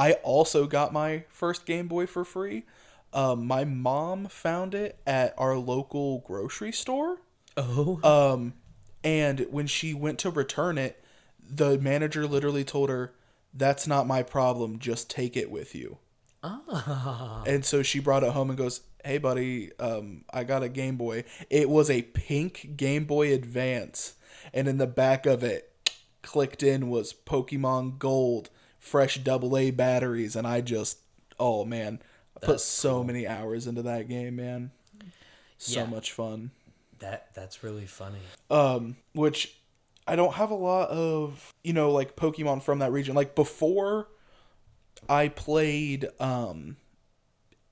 I also got my first Game Boy for free. My mom found it at our local grocery store. Oh. And when she went to return it, the manager literally told her, "That's not my problem. Just take it with you." Ah. And so she brought it home and goes, "Hey, buddy, I got a Game Boy. It was a pink Game Boy Advance. And in the back of it, clicked in was Pokemon Gold, fresh AA batteries." And oh, man, I put That's so cool. many hours into that game, man. So Yeah. much fun. That's really funny. Which I don't have a lot of, like Pokemon from that region. Like before I played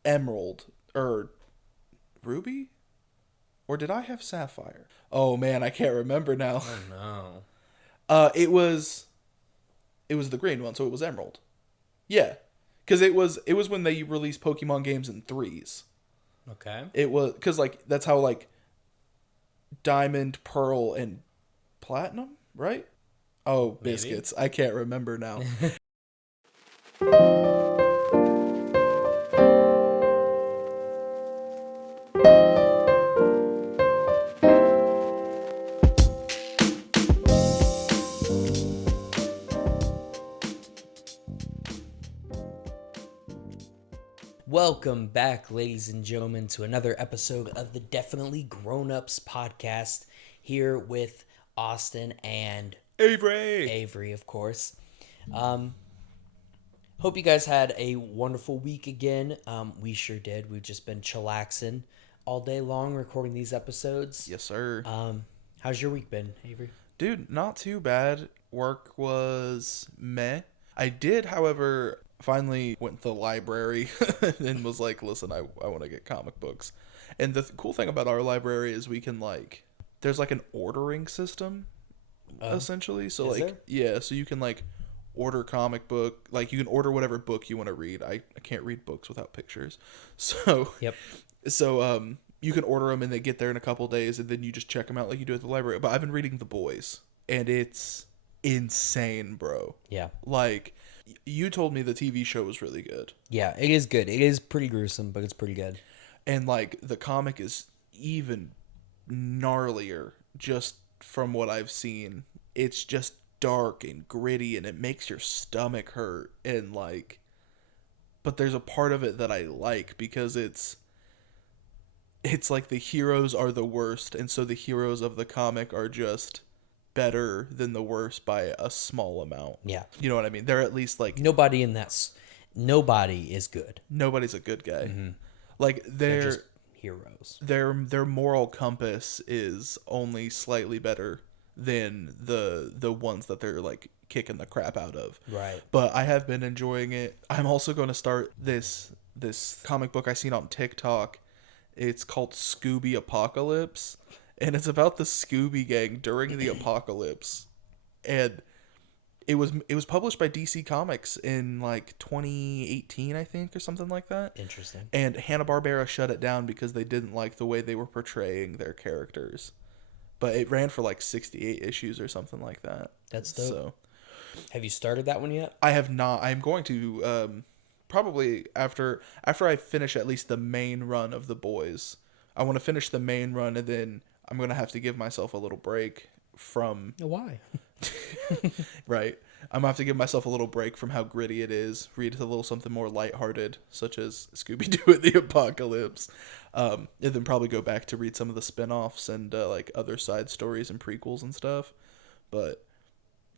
Emerald or Ruby, or did I have Sapphire? Oh man, I can't remember now. Oh no. It was the green one, so it was Emerald. Yeah, because it was when they released Pokemon games in threes. Okay. It was because like that's how like Diamond, Pearl, and Platinum, right? Oh, Maybe. biscuits. I can't remember now. Welcome back, ladies and gentlemen, to another episode of the Definitely Grown Ups podcast. Here with Austin and Avery. Avery, of course. Hope you guys had a wonderful week again. We sure did. We've just been chillaxing all day long recording these episodes. Yes, sir. How's your week been, Avery? Dude, not too bad. Work was meh. I did, however, finally went to the library and was like, listen, I want to get comic books. And the cool thing about our library is we can there's like an ordering system essentially. So is there? yeah, so you can order comic book, you can order whatever book you want to read. I can't read books without pictures. So Yep. so you can order them and they get there in a couple days and then you just check them out like you do at the library. But I've been reading The Boys and it's insane, bro. Yeah. You told me the TV show was really good. Yeah, it is good. It is pretty gruesome, but it's pretty good. And the comic is even gnarlier just from what I've seen. It's just dark and gritty and it makes your stomach hurt and but there's a part of it that I like because it's like the heroes are the worst and so the heroes of the comic are just better than the worst by a small amount. Yeah. You know what I mean? They're at least Nobody is good. nobody's a good guy. Mm-hmm. They're just heroes. their moral compass is only slightly better than the ones that they're kicking the crap out of. Right. But I have been enjoying it. I'm also going to start this comic book I seen on TikTok. It's called Scooby Apocalypse, and it's about the Scooby Gang during the apocalypse. And it was published by DC Comics in 2018, I think, or something like that. Interesting. And Hanna-Barbera shut it down because they didn't like the way they were portraying their characters. But it ran for 68 issues or something like that. That's dope. So Have you started that one yet? I have not. I'm going to probably after I finish at least the main run of The Boys. I want to finish the main run and then I'm going to have to give myself a little break from Why? right. I'm going to have to give myself a little break from how gritty it is. Read a little something more lighthearted, such as Scooby-Doo and the Apocalypse. And then probably go back to read some of the spin-offs and other side stories and prequels and stuff. But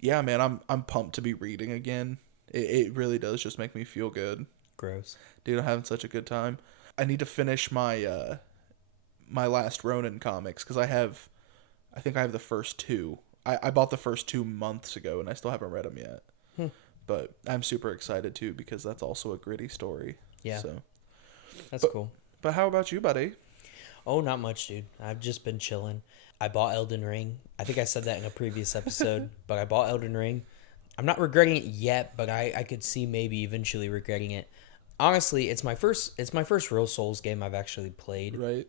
yeah, man, I'm pumped to be reading again. It really does just make me feel good. Gross. Dude, I'm having such a good time. I need to finish my my last Ronin comics because I think I have the first two. I bought the first 2 months ago and I still haven't read them yet. But I'm super excited too because that's also a gritty story. Yeah. So That's cool. But how about you, buddy? Oh, not much, dude. I've just been chilling. I bought Elden Ring. I think I said that in a previous episode, but I bought Elden Ring. I'm not regretting it yet, but I could see maybe eventually regretting it. Honestly, it's my first real Souls game I've actually played. Right.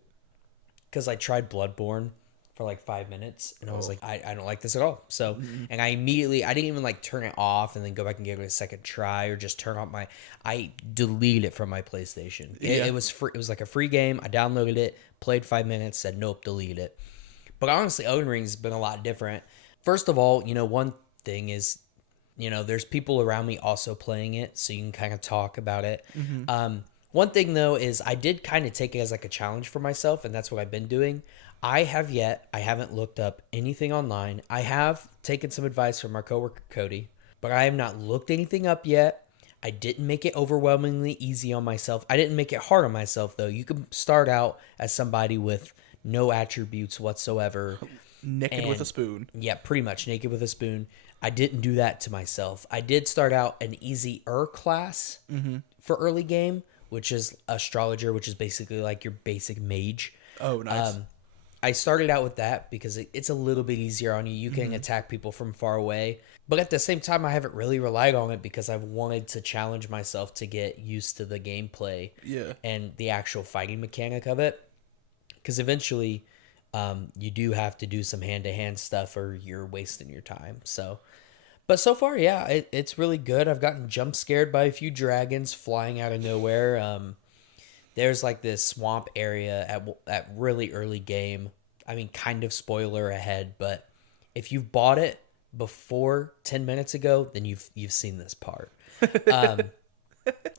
Because I tried Bloodborne, for like 5 minutes, and I was like, I don't like this at all. So, and I didn't even like turn it off and then go back and give it a second try, or just turn off I deleted it from my PlayStation. It was free. It was like a free game. I downloaded it, played 5 minutes, said nope, deleted it. But honestly, Elden Ring's been a lot different. First of all, one thing is, there's people around me also playing it, so you can kind of talk about it. One thing though is I did kind of take it as like a challenge for myself, and that's what I've been doing. I haven't looked up anything online. I have taken some advice from our coworker Cody, but I have not looked anything up yet. I didn't make it overwhelmingly easy on myself. I didn't make it hard on myself though. You can start out as somebody with no attributes whatsoever. Naked with a spoon. Yeah, pretty much naked with a spoon. I didn't do that to myself. I did start out an easier class for early game, which is astrologer, which is basically like your basic mage. Oh, nice. I started out with that because it's a little bit easier on you. You can attack people from far away. But at the same time, I haven't really relied on it because I've wanted to challenge myself to get used to the gameplay and the actual fighting mechanic of it. Because eventually, you do have to do some hand-to-hand stuff or you're wasting your time. But so far, yeah, it's really good. I've gotten jump scared by a few dragons flying out of nowhere. There's like this swamp area at really early game. I mean, kind of spoiler ahead, but if you've bought it before 10 minutes ago, then you've seen this part.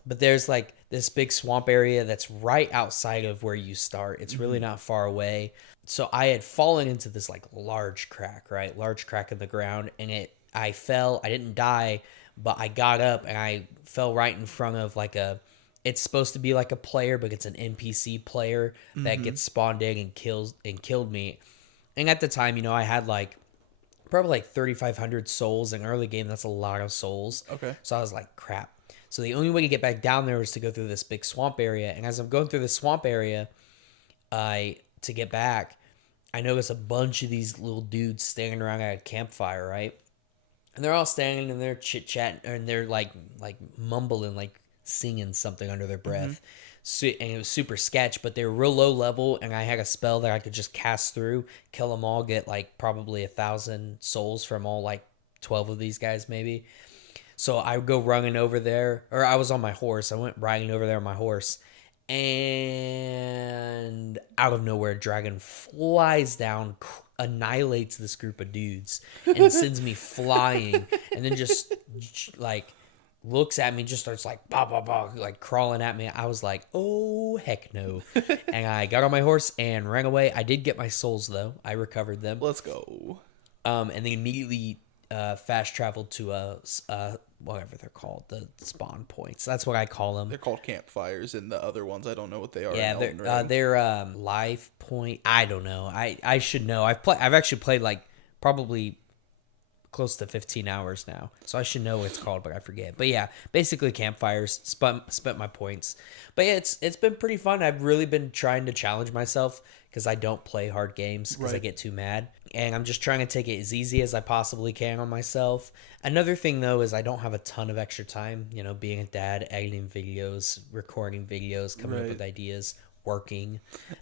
But there's like this big swamp area that's right outside of where you start. It's really not far away. So I had fallen into this like large crack in the ground, and I fell. I didn't die, but I got up and I fell right in front of it's supposed to be like a player, but it's an NPC player that gets spawned in and killed me. And at the time, I had probably like 3,500 souls in early game. That's a lot of souls. Okay. So I was like, crap. So the only way to get back down there was to go through this big swamp area. And as I'm going through the swamp area, to get back, I notice a bunch of these little dudes standing around at a campfire, right? And they're all standing and they're chit-chatting, and they're like mumbling, like singing something under their breath. So, and it was super sketch, but they were real low level, and I had a spell that I could just cast through, kill them all, get like probably 1,000 souls from all like 12 of these guys maybe. So I would go running over there, or I was on my horse. I went riding over there on my horse, and out of nowhere, a dragon flies down, annihilates this group of dudes, and sends me flying, and then just like looks at me, just starts like bah, bah, bah, like crawling at me. I was like, oh heck no. And I got on my horse and ran away. I did get my souls though. I recovered them. Let's go. And then immediately fast traveled to whatever they're called, the spawn points. That's what I call them. They're called campfires, and the other ones I don't know what they are. Yeah, they're life point. I don't know. I should know. I've actually played like probably close to 15 hours now, so I should know what it's called, but I forget. But yeah, basically campfires. Spent my points. But yeah, it's been pretty fun. I've really been trying to challenge myself because I don't play hard games because I get too mad, and I'm just trying to take it as easy as I possibly can on myself. Another thing though is I don't have a ton of extra time. Being a dad, editing videos, recording videos, coming up with ideas, working.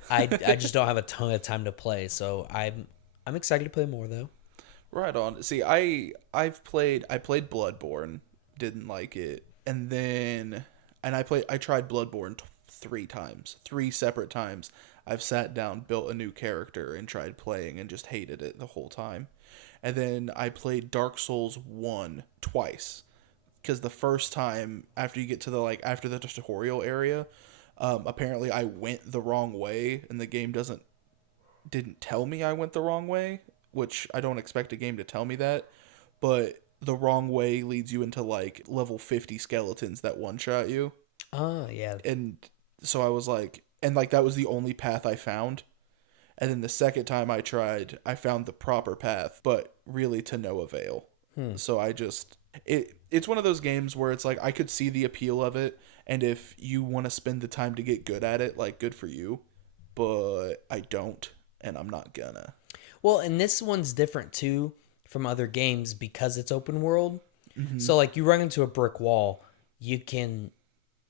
I just don't have a ton of time to play, so I'm excited to play more though. Right on. See, I played Bloodborne, didn't like it, and I tried Bloodborne 3 times, 3 separate times. I've sat down, built a new character, and tried playing, and just hated it the whole time. And then I played Dark Souls 1 twice, because the first time after you get to after the tutorial area, apparently I went the wrong way, and the game didn't tell me I went the wrong way. Which I don't expect a game to tell me that, but the wrong way leads you into level 50 skeletons that one-shot you. Oh, yeah. And so I was that was the only path I found. And then the second time I tried, I found the proper path, but really to no avail. So I just, it's one of those games where it's I could see the appeal of it, and if you want to spend the time to get good at it, good for you, but I don't, and I'm not gonna. Well, and this one's different too from other games because it's open world. Mm-hmm. So you run into a brick wall, you can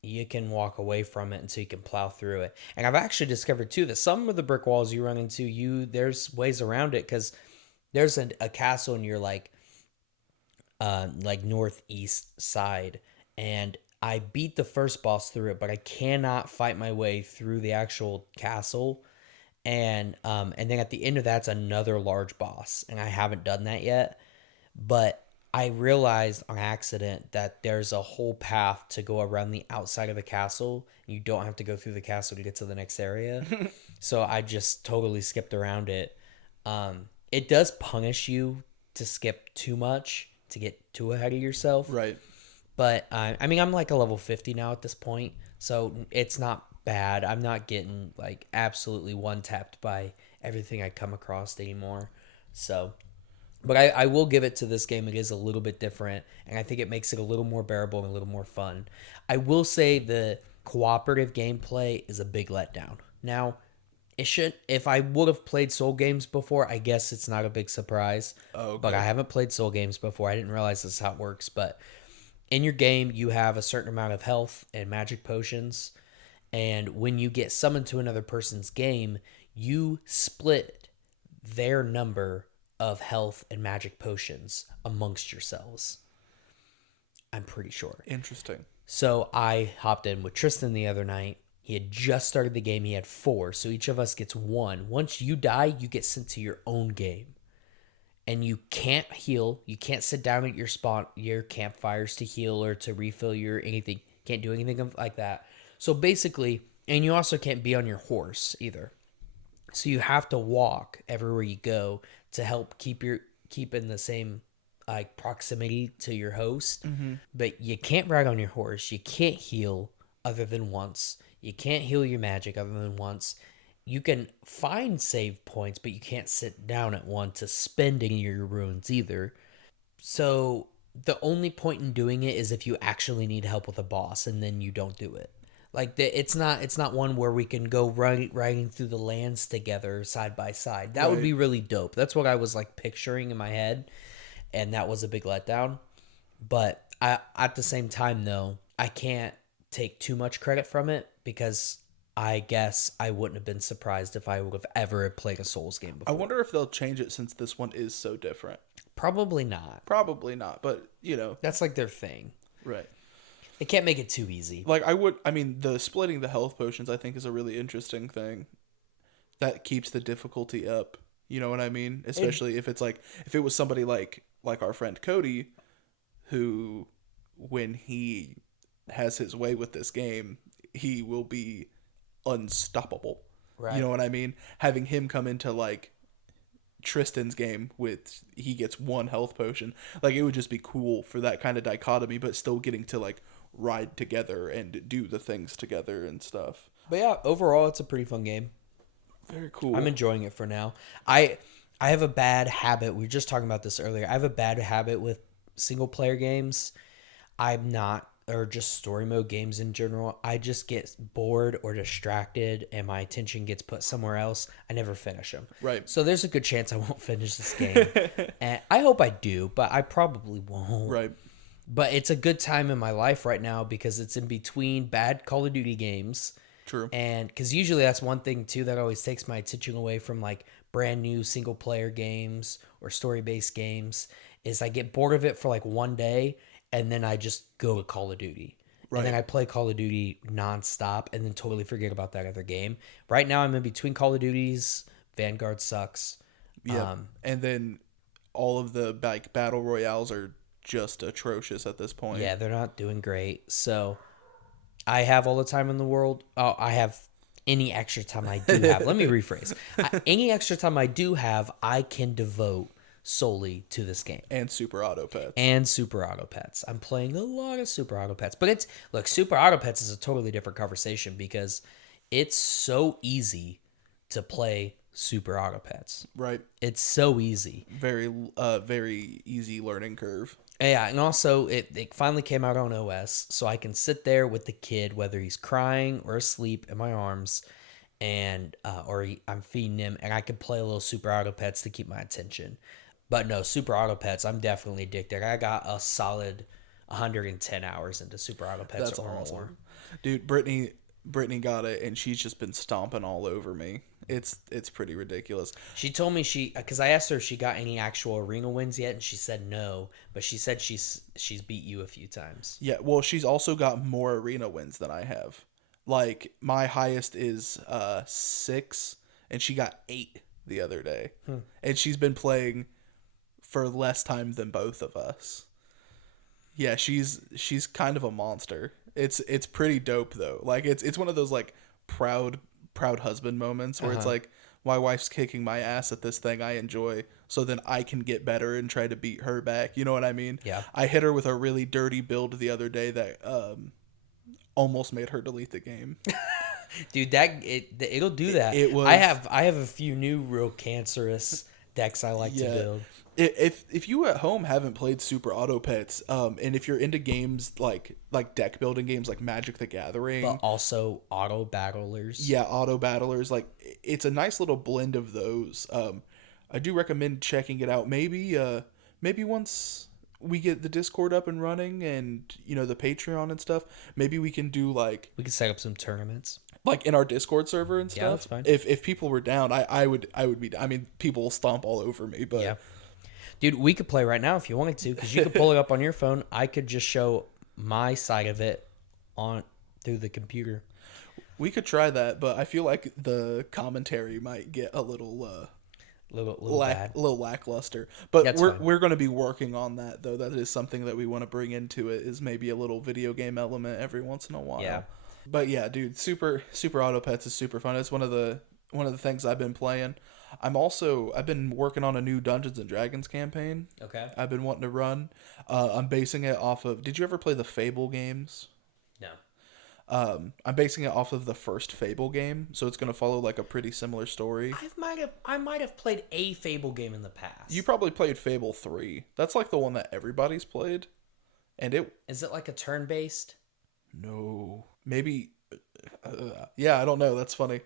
you can walk away from it until you can plow through it. And I've actually discovered too that some of the brick walls you run into, there's ways around it because there's a castle in your like northeast side, and I beat the first boss through it, but I cannot fight my way through the actual castle. And then at the end of that's another large boss, and I haven't done that yet. But I realized on accident that there's a whole path to go around the outside of the castle. You don't have to go through the castle to get to the next area. So I just totally skipped around it. It does punish you to skip too much to get too ahead of yourself. Right. But I mean, I'm like a level 50 now at this point, so it's not bad. I'm not getting like absolutely one tapped by everything I come across anymore. So, but I will give it to this game. It is a little bit different, and I think it makes it a little more bearable and a little more fun. I will say the cooperative gameplay is a big letdown. Now, it should. If I would have played Soul games before, I guess it's not a big surprise. Oh, okay. But I haven't played Soul games before. I didn't realize this is how it works. But in your game, you have a certain amount of health and magic potions. And when you get summoned to another person's game, you split their number of health and magic potions amongst yourselves. I'm pretty sure. Interesting. So I hopped in with Tristan the other night. He had just started the game. He had 4. So each of us gets 1. Once you die, you get sent to your own game. And you can't heal. You can't sit down at your campfires to heal or to refill your anything. Can't do anything like that. So basically, and you also can't be on your horse either. So you have to walk everywhere you go to help keep in the same like proximity to your host. Mm-hmm. But you can't ride on your horse. You can't heal other than once. You can't heal your magic other than once. You can find save points, but you can't sit down at one to spend any of your runes either. So the only point in doing it is if you actually need help with a boss, and then you don't do it. Like it's not one where we can go riding through the lands together side by side. That would be really dope. That's what I was like picturing in my head, and that was a big letdown. But at the same time though, I can't take too much credit from it because I guess I wouldn't have been surprised if I would have ever played a Souls game before. I wonder if they'll change it since this one is so different. Probably not. Probably not, but you know, That's like their thing. right. They can't make it too easy. Like I mean, the splitting the health potions I think is a really interesting thing. That keeps the difficulty up. You know what I mean? Especially if it's like if it was somebody like our friend Cody, who when he has his way with this game, he will be unstoppable. Right. You know what I mean? Having him come into like Tristan's game with he gets 1 health potion, like it would just be cool for that kind of dichotomy, but still getting to like ride together and do the things together and stuff. But yeah, overall it's a pretty fun game. Very cool. I'm enjoying it for now. I have a bad habit. We were just talking about this earlier. I have a bad habit with single player games. I'm not, or just story mode games in general. I just get bored or distracted and my attention gets put somewhere else. I never finish them. Right. So there's a good chance I won't finish this game. And I hope I do, but I probably won't. Right. But it's a good time in my life right now because it's in between bad Call of Duty games. True. And because usually that's one thing too that always takes my attention away from like brand new single player games or story based games is I get bored of it for like one day and then I just go to Call of Duty. Right. And then I play Call of Duty nonstop and then totally forget about that other game. Right now I'm in between Call of Duties. Vanguard sucks. Yeah. And then all of the like battle royales are just atrocious at this point. Yeah, they're not doing great. So I have all the time in the world. Oh, I have any extra time I do have. Let me rephrase. Any extra time I do have, I can devote solely to this game. And Super Auto Pets. And Super Auto Pets. I'm playing a lot of Super Auto Pets. But Super Auto Pets is a totally different conversation because it's so easy to play Super Auto Pets. Right. It's so easy. Very easy learning curve. Yeah, and also it finally came out on OS, so I can sit there with the kid, whether he's crying or asleep in my arms, and I'm feeding him, and I can play a little Super Auto Pets to keep my attention. But no, Super Auto Pets, I'm definitely addicted. I got a solid 110 hours into Super Auto Pets That's or awesome. more. Dude, Brittany got it, and she's just been stomping all over me. It's pretty ridiculous. She told me because I asked her if she got any actual arena wins yet, and she said no, but she said she's beat you a few times. Yeah, well, she's also got more arena wins than I have. Like, my highest is 6, and she got 8 the other day. And she's been playing for less time than both of us. Yeah, she's kind of a monster. It's pretty dope though. Like, it's one of those like proud husband moments where it's like, my wife's kicking my ass at this thing I enjoy, so then I can get better and try to beat her back. You know what I mean? Yeah. I hit her with a really dirty build the other day that almost made her delete the game. Dude, it'll do that. It was. I have a few new real cancerous decks I like to build. If you at home haven't played Super Auto Pets, and if you're into games like deck building games like Magic the Gathering, But also auto battlers. yeah, auto battlers, like it's a nice little blend of those. I do recommend checking it out. Maybe once we get the Discord up and running and the Patreon and stuff, maybe we can do like We could set up some tournaments. like in our Discord server and stuff. Yeah, that's fine. If people were down, I would be. I mean, people will stomp all over me, but Yeah. Dude, we could play right now if you wanted to, because you could pull it up on your phone. I could just show my side of it through the computer. we could try that. But I feel like the commentary might get a little Little bad. little lackluster. But That's we're fine. we're going to be working on that though. That is something that we want to bring into it, is maybe a little video game element every once in a while. Yeah. But yeah, dude, Super Auto Pets is super fun. It's one of the things I've been playing. I've been working on a new Dungeons and Dragons campaign. Okay. I've been wanting to run. I'm basing it off of. Did you ever play the Fable games? No. I'm basing it off of the first Fable game, so it's gonna follow like a pretty similar story. I might have played a Fable game in the past. You probably played Fable 3. That's like the one that everybody's played, and it. Is it like a turn-based? No, maybe. Yeah, I don't know. That's funny.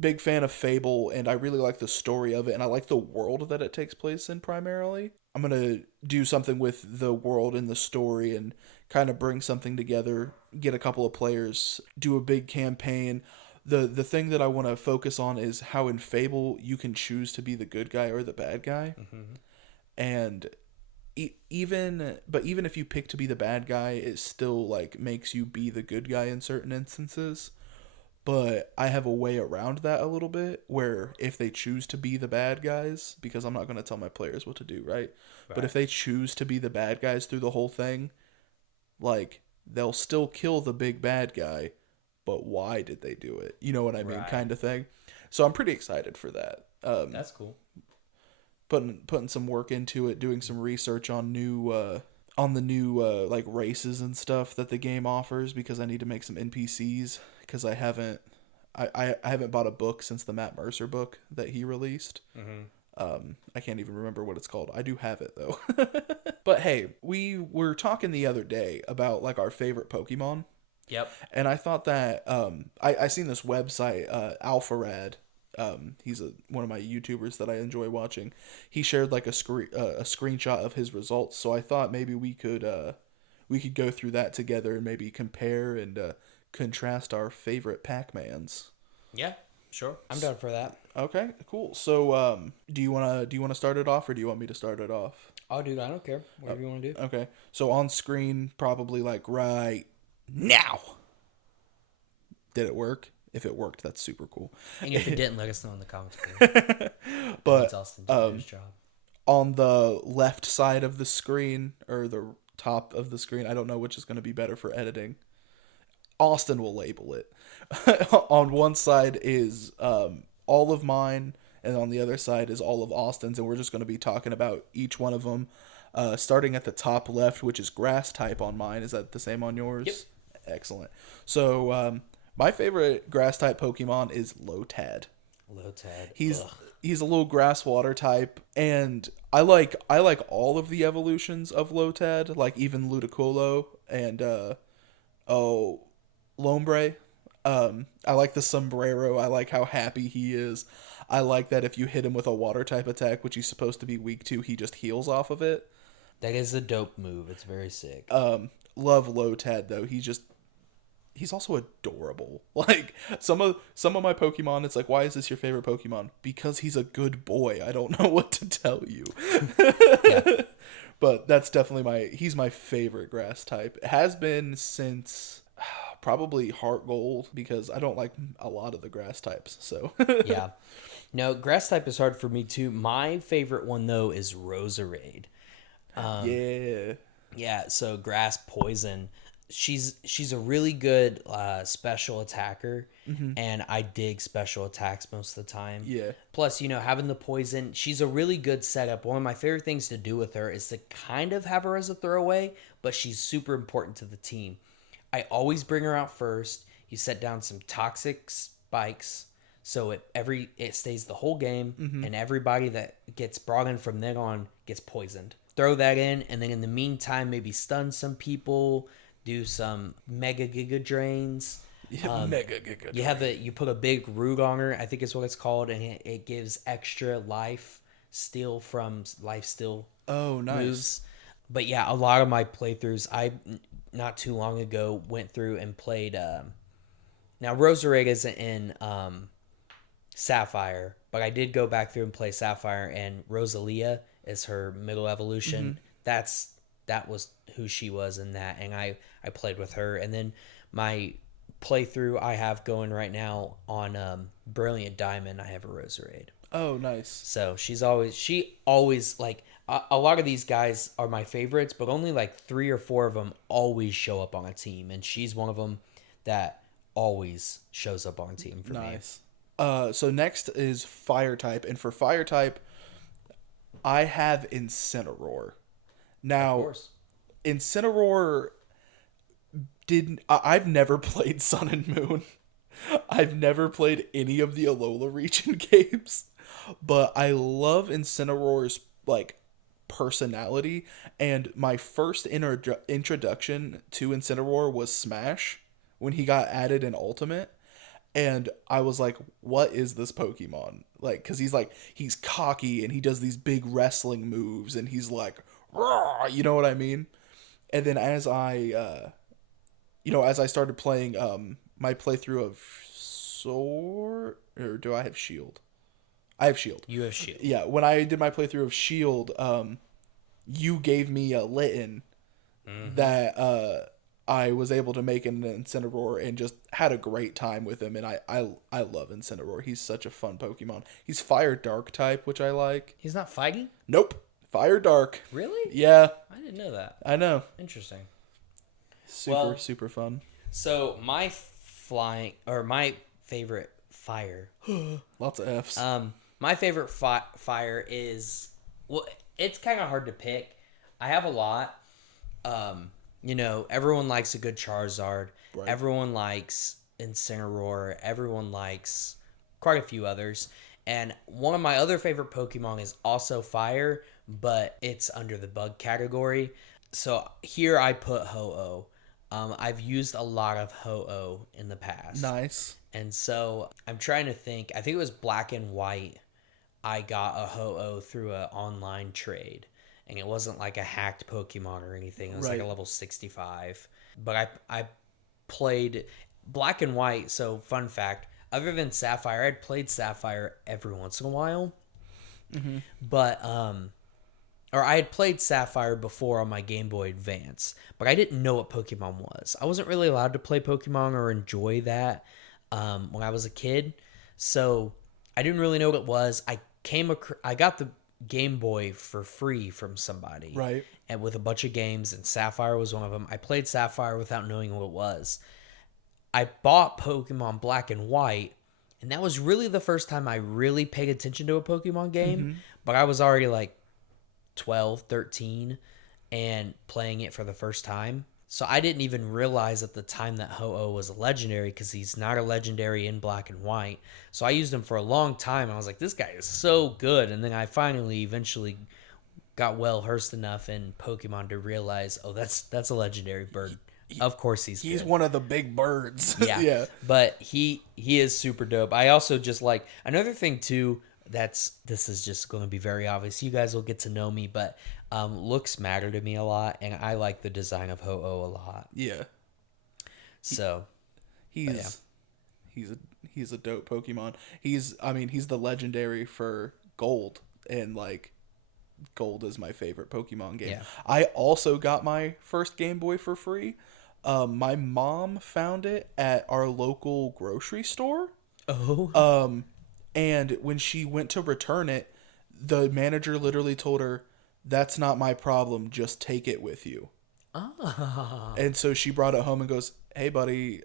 Big fan of Fable, and I really like the story of it, and I like the world that it takes place in primarily. I'm gonna do something with the world and the story, and kind of bring something together. Get a couple of players, do a big campaign. The thing that I want to focus on is how in Fable you can choose to be the good guy or the bad guy, and even if you pick to be the bad guy, it still like makes you be the good guy in certain instances. But I have a way around that a little bit, where if they choose to be the bad guys, because I'm not going to tell my players what to do, right? But if they choose to be the bad guys through the whole thing, like, they'll still kill the big bad guy, but why did they do it? You know what I mean? Right. Kind of thing. So I'm pretty excited for that. That's cool. Putting some work into it, doing some research on the new like races and stuff that the game offers, because I need to make some NPCs, because I haven't bought a book since the Matt Mercer book that he released. I can't even remember what it's called. I do have it though. But hey, we were talking the other day about like our favorite Pokemon. Yep. And I thought that I seen this website, AlphaRad. He's one of my YouTubers that I enjoy watching. He shared like a screenshot of his results, so I thought maybe we could go through that together and maybe compare and contrast our favorite Pac-Mans. Yeah, sure. I'm down for that. Okay, cool. So, do you wanna start it off, or do you want me to start it off? Oh, dude, I don't care. Whatever you want to do. Okay. So on screen, probably like right now. Did it work? If it worked, that's super cool. And if it didn't, let us know in the comments below. But Austin did his job. on the left side of the screen, or the top of the screen, I don't know which is going to be better for editing. Austin will label it. On one side is all of mine, and on the other side is all of Austin's, and we're just going to be talking about each one of them. Starting at the top left, which is grass type on mine. Is that the same on yours? Yep. Excellent. So my favorite grass type Pokemon is Lotad. Lotad. He's a little grass water type, and I like all of the evolutions of Lotad, like even Ludicolo and Lombre. I like the sombrero. I like how happy he is. I like that if you hit him with a water type attack, which he's supposed to be weak to, he just heals off of it. That is a dope move. It's very sick. Love Lotad though. He's also adorable. Like some of my Pokemon, it's like, why is this your favorite Pokemon? Because he's a good boy. I don't know what to tell you. Yeah. But that's definitely he's my favorite grass type. It has been since probably Heart Gold, because I don't like a lot of the grass types. So Yeah. No, grass type is hard for me too. My favorite one though is Roserade. Yeah. Yeah, so grass poison. She's a really good special attacker, and I dig special attacks most of the time. Yeah. Plus, having the poison, she's a really good setup. One of my favorite things to do with her is to kind of have her as a throwaway, but she's super important to the team. I always bring her out first. You set down some toxic spikes, so it stays the whole game, and everybody that gets brought in from then on gets poisoned. Throw that in, and then in the meantime, maybe stun some people, do some mega giga drains. Mega Giga. You put a big root on her, I think is what it's called, and it gives extra life steal from life steal Oh, nice. moves. But yeah, a lot of my playthroughs, I not too long ago went through and played. Now Roserade isn't in Sapphire, but I did go back through and play Sapphire, and Rosalia is her middle evolution. That was who she was in that, and I played with her. And then my playthrough I have going right now on Brilliant Diamond, I have a Roserade. Oh, nice. So she always like a lot of these guys are my favorites, but only like 3 or 4 of them always show up on a team, and she's one of them that always shows up on a team for me. Nice. So next is Fire type, and for Fire type, I have Incineroar. Now, Of course. Incineroar I've never played Sun and Moon. I've never played any of the Alola region games, but I love Incineroar's like personality, and my first introduction to Incineroar was Smash when he got added in Ultimate. And I was like, what is this Pokemon? Like, because he's cocky and he does these big wrestling moves and he's like, "Rawr," you know what I mean? And then as I started playing my playthrough of Sword, or do I have Shield? I have Shield. You have Shield. Yeah, when I did my playthrough of Shield, you gave me a Litten that I was able to make an Incineroar and just had a great time with him, and I love Incineroar. He's such a fun Pokemon. He's Fire Dark type, which I like. He's not fighting? Nope. Fire Dark. Really? Yeah. I didn't know that. I know. Interesting. Super fun. So my favorite fire. Lots of F's. My favorite fire is, well, it's kind of hard to pick. I have a lot. Everyone likes a good Charizard. Right. Everyone likes Incineroar. Everyone likes quite a few others. And one of my other favorite Pokemon is also fire, but it's under the bug category. So here I put Ho-Oh. I've used a lot of Ho-Oh in the past. Nice. And so I'm trying to think. I think it was Black and White. I got a Ho-Oh through an online trade. And it wasn't like a hacked Pokemon or anything. It was like a level 65. But I played Black and White. So fun fact, other than Sapphire, I'd played Sapphire every once in a while. Mm-hmm. But, or I had played Sapphire before on my Game Boy Advance. But I didn't know what Pokemon was. I wasn't really allowed to play Pokemon or enjoy that when I was a kid. So I didn't really know what it was. I got the Game Boy for free from somebody, Right. and with a bunch of games, and Sapphire was one of them. I played Sapphire without knowing what it was. I bought Pokemon Black and White, and that was really the first time I really paid attention to a Pokemon game. But I was already like 12, 13 and playing it for the first time. So I didn't even realize at the time that Ho-Oh was a legendary, because he's not a legendary in Black and White. So I used him for a long time. I was like, this guy is so good. And then I eventually got well-versed enough in Pokemon to realize, oh, that's a legendary bird. Of course he's good. One of the big birds. Yeah. Yeah. But he is super dope. I also just like, another thing too this is just going to be very obvious. You guys will get to know me, but looks matter to me a lot, and I like the design of Ho-Oh a lot. Yeah. So, He's he's a dope Pokemon. He's the legendary for Gold, and like Gold is my favorite Pokemon game. Yeah. I also got my first Game Boy for free. My mom found it at our local grocery store. oh, And when she went to return it, the manager literally told her, "That's not my problem. Just take it with you." ah, And so she brought it home and goes, "Hey, buddy,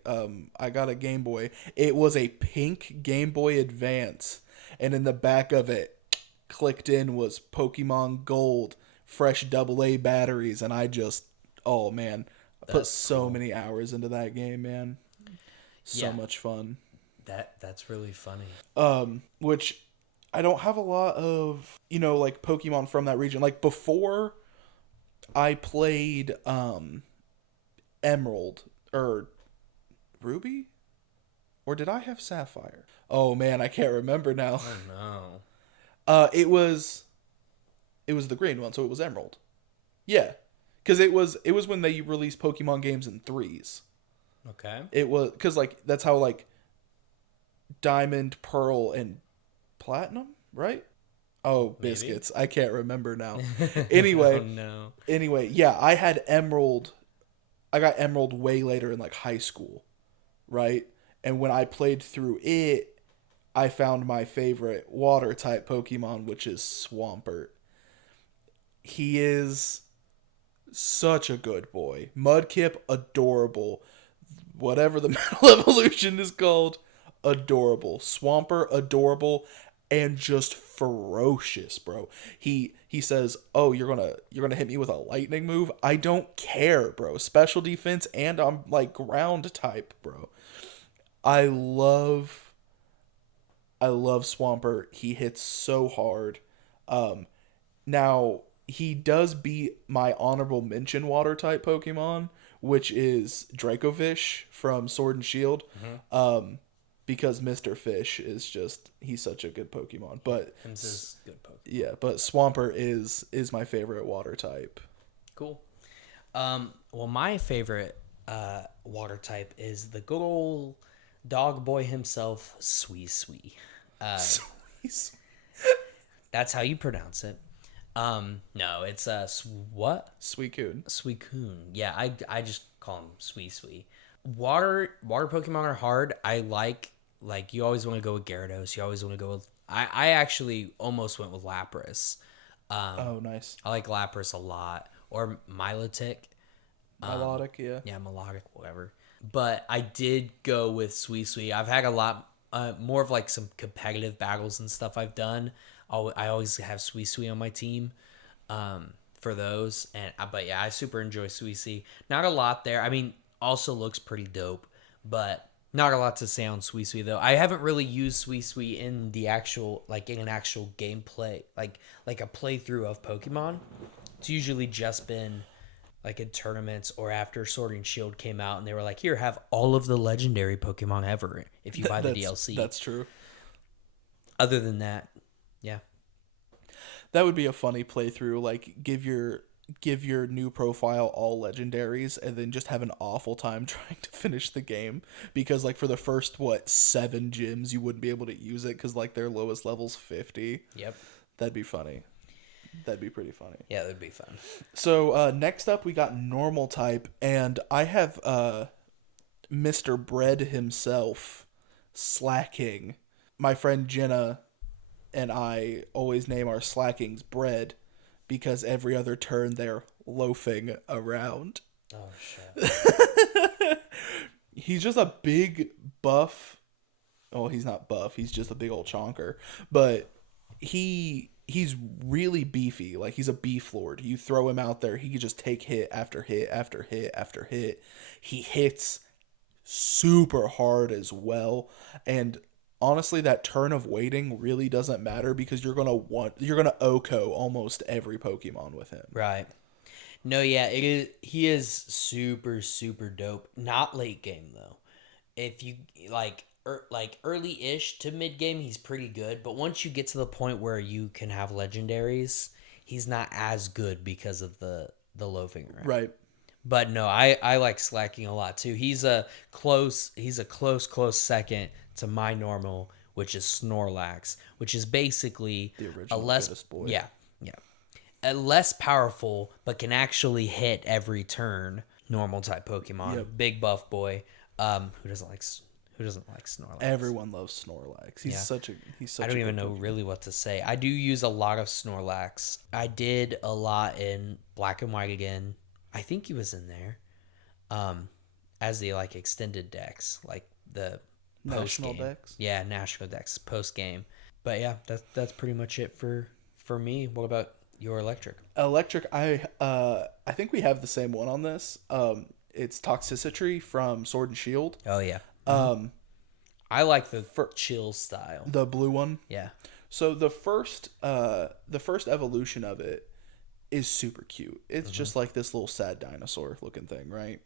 I got a Game Boy." It was a pink Game Boy Advance, and in the back of it, clicked in was Pokemon Gold, fresh AA batteries, and oh man, I put That's so cool. many hours into that game, man. So Yeah. much fun. That's really funny. Which I don't have a lot of, like Pokemon from that region. Like before I played Emerald or Ruby, or did I have Sapphire? Oh man, I can't remember now. Oh no. It was the green one, so it was Emerald. Yeah, because it was when they released Pokemon games in threes. Okay. It was because like that's how like Diamond, Pearl, and Platinum, right? Oh, Maybe. biscuits. I can't remember now. Anyway, Oh no. yeah, I had Emerald. I got Emerald way later in like high school, right? And when I played through it, I found my favorite water type Pokemon, which is Swampert. He is such a good boy. Mudkip, adorable. Whatever the metal evolution is called, adorable. Swampert, adorable, and just ferocious, bro. He says, "Oh, you're gonna hit me with a lightning move." I don't care, bro. Special defense, and I'm like ground type, bro. I love Swampert. He hits so hard. Now he does beat my honorable mention water type Pokemon, which is Dracovish from Sword and Shield. Because Mr. Fish is he's such a good Pokemon. But Hims is good Pokemon. yeah, but Swampert is my favorite water type. Cool. Well, my favorite water type is the good old dog boy himself, Suicune. That's how you pronounce it. No, it's what? Suicune. Suicune. Yeah, I just call him Suicune. Water Pokemon are hard. I like you always want to go with Gyarados. You always want to go with. I actually almost went with Lapras. Oh, nice. I like Lapras a lot, or Milotic. Melodic, yeah. Yeah, Melodic, whatever. But I did go with Suicune. I've had a lot more of like some competitive battles and stuff I've done. I always have Suicune on my team for those. But yeah, I super enjoy Suicune. Not a lot there. I mean, also looks pretty dope, but not a lot to say on Suicune though. I haven't really used Suicune in the actual in an actual gameplay, like a playthrough of Pokemon. It's usually just been like in tournaments or after Sword and Shield came out and they were like, "Here, have all of the legendary Pokemon ever if you buy the DLC." That's true. Other than that, yeah. That would be a funny playthrough. Like give your new profile all legendaries and then just have an awful time trying to finish the game because like for the first 7 gyms you wouldn't be able to use it because like their lowest level's 50. Yep. That'd be funny. That'd be pretty funny. Yeah, that'd be fun. So next up we got normal type, and I have Mr. Bread himself, Slacking. My friend Jenna and I always name our Slackings Bread because every other turn they're loafing around. Oh shit. He's just a big buff. Oh, he's not buff. He's just a big old chonker. But he's really beefy. Like he's a beef lord. You throw him out there, he can just take hit after hit after hit after hit. He hits super hard as well. And honestly, that turn of waiting really doesn't matter because you're gonna OHKO almost every Pokemon with him. Right. No, yeah, it is. He is super, super dope. Not late game though. If you like like early-ish to mid-game, he's pretty good. But once you get to the point where you can have legendaries, he's not as good because of the loafing around. Right. But no, I like Slacking a lot too. He's a close second to my normal, which is Snorlax, which is basically The a original less goodest boy. yeah, yeah. A less powerful but can actually hit every turn normal type Pokemon. Yep. Big buff boy. Who doesn't like Snorlax? Everyone loves Snorlax. He's Yeah. such a I don't a even good know Pokemon. really what to say. I do use a lot of Snorlax. I did a lot in Black and White again. I think he was in there. As the like extended decks, like the National post-game. decks? Yeah, national decks post game. But yeah, that's pretty much it for me. What about your electric? Electric, I think we have the same one on this. It's Toxicity from Sword and Shield. Oh yeah. Um, I like the chill style. the blue one. Yeah. So the first evolution of it is super cute. It's just like this little sad dinosaur looking thing, right?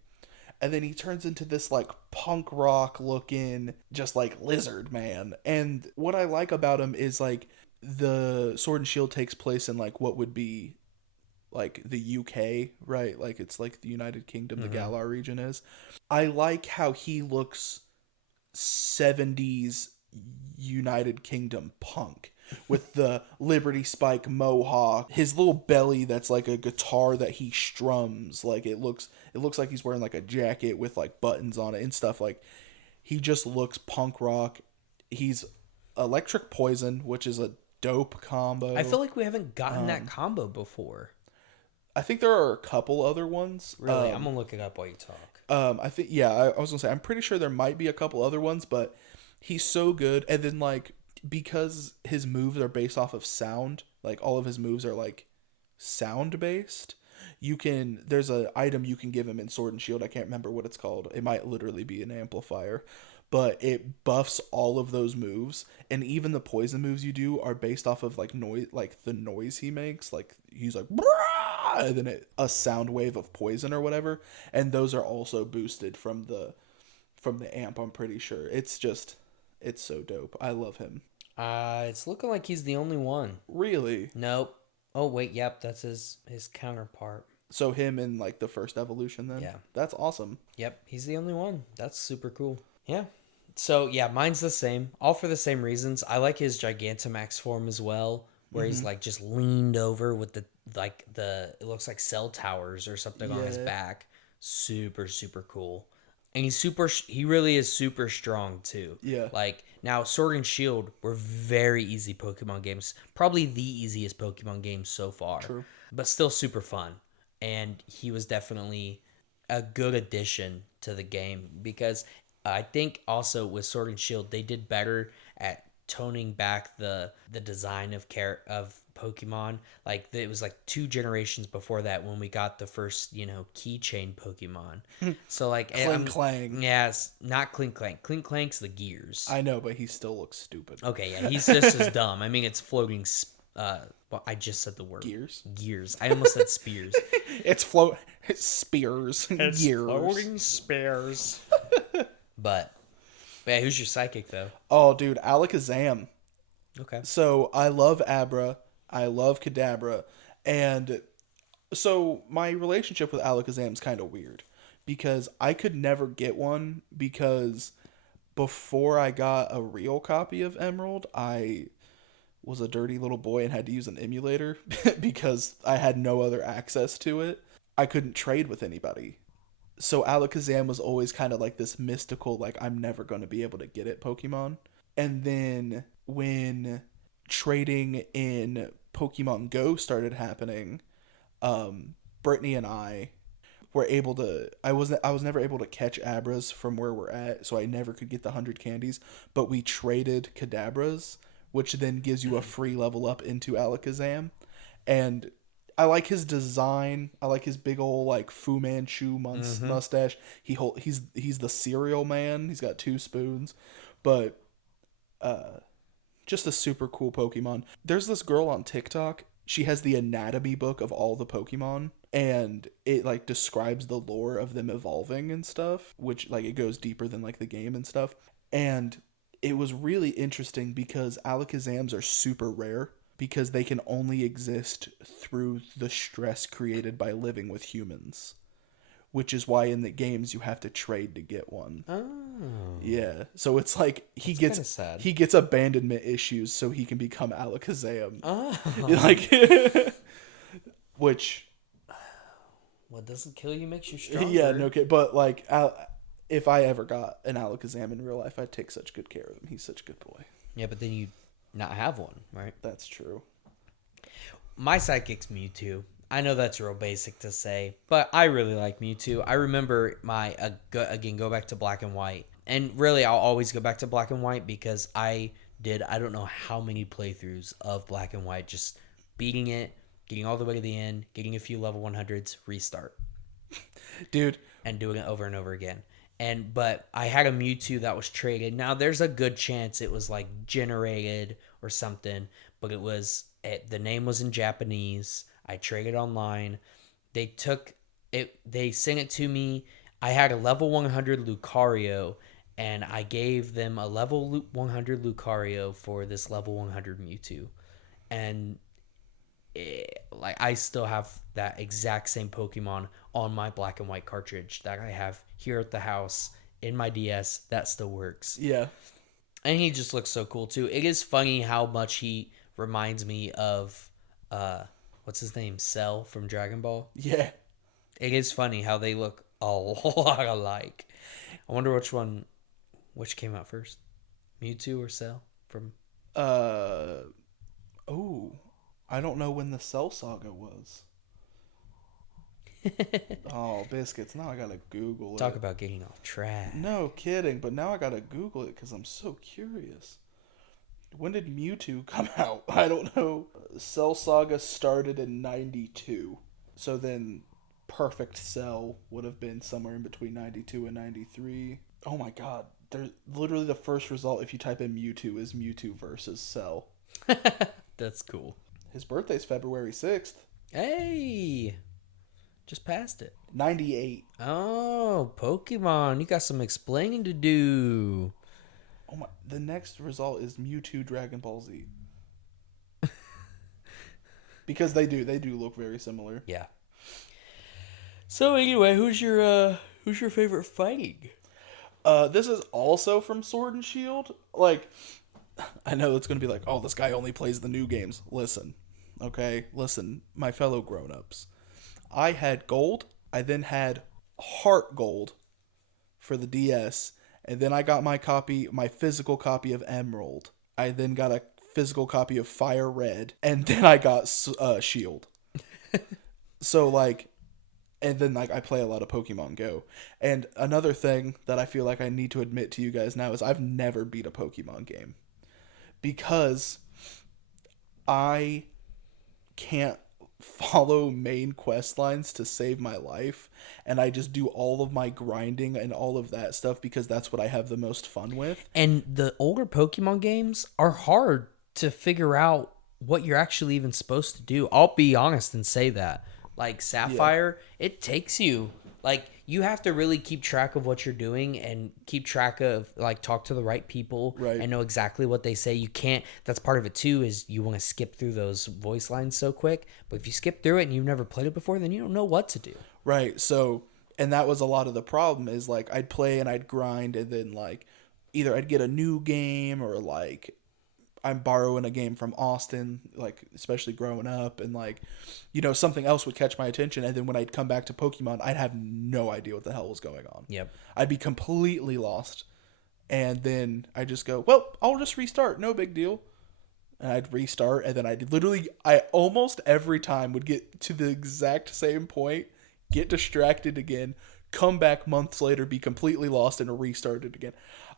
And then he turns into this like punk rock looking just like lizard man. And what I like about him is like the Sword and Shield takes place in like what would be like the UK, right? Like it's like the United Kingdom, the Galar region is. I like how he looks 70s United Kingdom punk with the Liberty Spike mohawk, his little belly that's like a guitar that he strums. Like it looks like he's wearing like a jacket with like buttons on it and stuff. Like he just looks punk rock. He's Electric Poison, which is a dope combo. I feel like we haven't gotten that combo before. I think there are a couple other ones. Really, I'm gonna look it up while you talk. I think I was gonna say I'm pretty sure there might be a couple other ones, but he's so good. And then like because his moves are based off of sound, like all of his moves are like sound based. There's a item you can give him in Sword and Shield. I can't remember what it's called. It might literally be an amplifier, but it buffs all of those moves, and even the poison moves you do are based off of like noise, like the noise he makes. Like he's like, "Brah!" And then a sound wave of poison or whatever, and those are also boosted from the amp. I'm pretty sure. It's so dope. I love him. It's looking like he's the only one. Really? Nope. Oh wait, yep, that's his counterpart. So him in like the first evolution then? Yeah. That's awesome. Yep, he's the only one. That's super cool. Yeah. So yeah, mine's the same. All for the same reasons. I like his Gigantamax form as well, where he's like just leaned over with the it looks like cell towers or something on his Yeah. back. Super super cool. And he really is super strong too. Yeah. Like now Sword and Shield were very easy Pokemon games. Probably the easiest Pokemon games so far. True. But still super fun. And he was definitely a good addition to the game because I think also with Sword and Shield they did better at toning back the design of Pokemon. Like it was like 2 generations before that when we got the first keychain Pokemon. So like Clink Clang. yes, not Clink Clank. Clink Clank's the gears. I know, but he still looks stupid. Okay, yeah, he's just as dumb. I mean, it's floating. Well, I just said the word Gears? Gears. I almost said spears. It's spears. Gears. spears. But yeah, who's your psychic though? Oh, dude, Alakazam. Okay. So I love Abra. I love Kadabra. And so my relationship with Alakazam is kind of weird because I could never get one because before I got a real copy of Emerald, I was a dirty little boy and had to use an emulator because I had no other access to it. I couldn't trade with anybody. So Alakazam was always kind of like this mystical, like I'm never going to be able to get it Pokemon. And then when trading in Pokemon Go started happening, Brittany and I were able to. I was never able to catch Abras from where we're at, so I never could get the 100 candies. But we traded Kadabras, which then gives you a free level up into Alakazam, and I like his design. I like his big old like Fu Manchu mustache. He's the cereal man. He's got 2 spoons, but just a super cool Pokemon. There's this girl on TikTok. She has the anatomy book of all the Pokemon, and it like describes the lore of them evolving and stuff, which like it goes deeper than like the game and stuff. And it was really interesting because alakazams are super rare because they can only exist through the stress created by living with humans, which is why in the games you have to trade to get one. Oh. Yeah, so it's like Kinda sad. he gets abandonment issues so he can become Alakazam. Oh. Like which What doesn't kill you makes you stronger. yeah, no kid, but like if I ever got an Alakazam in real life, I'd take such good care of him. He's such a good boy. Yeah, but then you not have one, right? That's true. My sidekick's Mewtwo. I know that's real basic to say, but I really like Mewtwo. I remember my again, go back to Black and White, and really I'll always go back to Black and White because I don't know how many playthroughs of Black and White, just beating it, getting all the way to the end, getting a few level 100s, restart, Dude, and doing it over and over again. But I had a Mewtwo that was traded. Now there's a good chance it was like generated or something, but the name was in Japanese. I traded online. They took it. They sent it to me. I had a level 100 Lucario, and I gave them a level 100 Lucario for this level 100 Mewtwo, and like I still have that exact same Pokemon on my Black and White cartridge that I have here at the house in my DS. That still works. yeah. And he just looks so cool too. It is funny how much he reminds me of what's his name? Cell from Dragon Ball. Yeah. It is funny how they look a lot alike. I wonder which came out first. Mewtwo or Cell from Oh, I don't know when the Cell Saga was. Oh, biscuits. Now I gotta Google it. Talk about getting off track. No kidding, but now I gotta Google it because I'm so curious. When did Mewtwo come out? I don't know. Cell Saga started in 92. So then Perfect Cell would have been somewhere in between 92 and 93. Oh my god. Literally the first result if you type in Mewtwo is Mewtwo versus Cell. That's cool. His birthday's February 6th. Hey! Just passed it. 98. Oh, Pokemon. You got some explaining to do. Oh my! The next result is Mewtwo Dragon Ball Z. Because they do look very similar. Yeah. So anyway, who's your favorite fighting? This is also from Sword and Shield. Like, I know it's gonna be like, oh, this guy only plays the new games. Listen, okay, my fellow grown-ups. I had Gold. I then had Heart Gold for the DS. And then I got my physical copy of Emerald. I then got a physical copy of Fire Red. And then I got Shield. So, like, and then, like, I play a lot of Pokemon Go. And another thing that I feel like I need to admit to you guys now is I've never beat a Pokemon game. Because I can't follow main quest lines to save my life, and I just do all of my grinding and all of that stuff because that's what I have the most fun with. And the older Pokemon games are hard to figure out what you're actually even supposed to do. I'll be honest and say that. Like Sapphire, it takes you, like, you have to really keep track of what you're doing and keep track of, like, talk to the right people and know exactly what they say. You can't, that's part of it too, is you want to skip through those voice lines so quick. But if you skip through it and you've never played it before, then you don't know what to do. Right. So, and that was a lot of the problem is, like, I'd play and I'd grind and then, like, either I'd get a new game or, like, I'm borrowing a game from Austin, like, especially growing up, and, like, you know, something else would catch my attention, and then when I'd come back to Pokemon, I'd have no idea what the hell was going on. Yep. I'd be completely lost, and then I'd just go, well, I'll just restart, no big deal. And I'd restart, and then I almost every time would get to the exact same point, get distracted again, come back months later, be completely lost, and restart it again.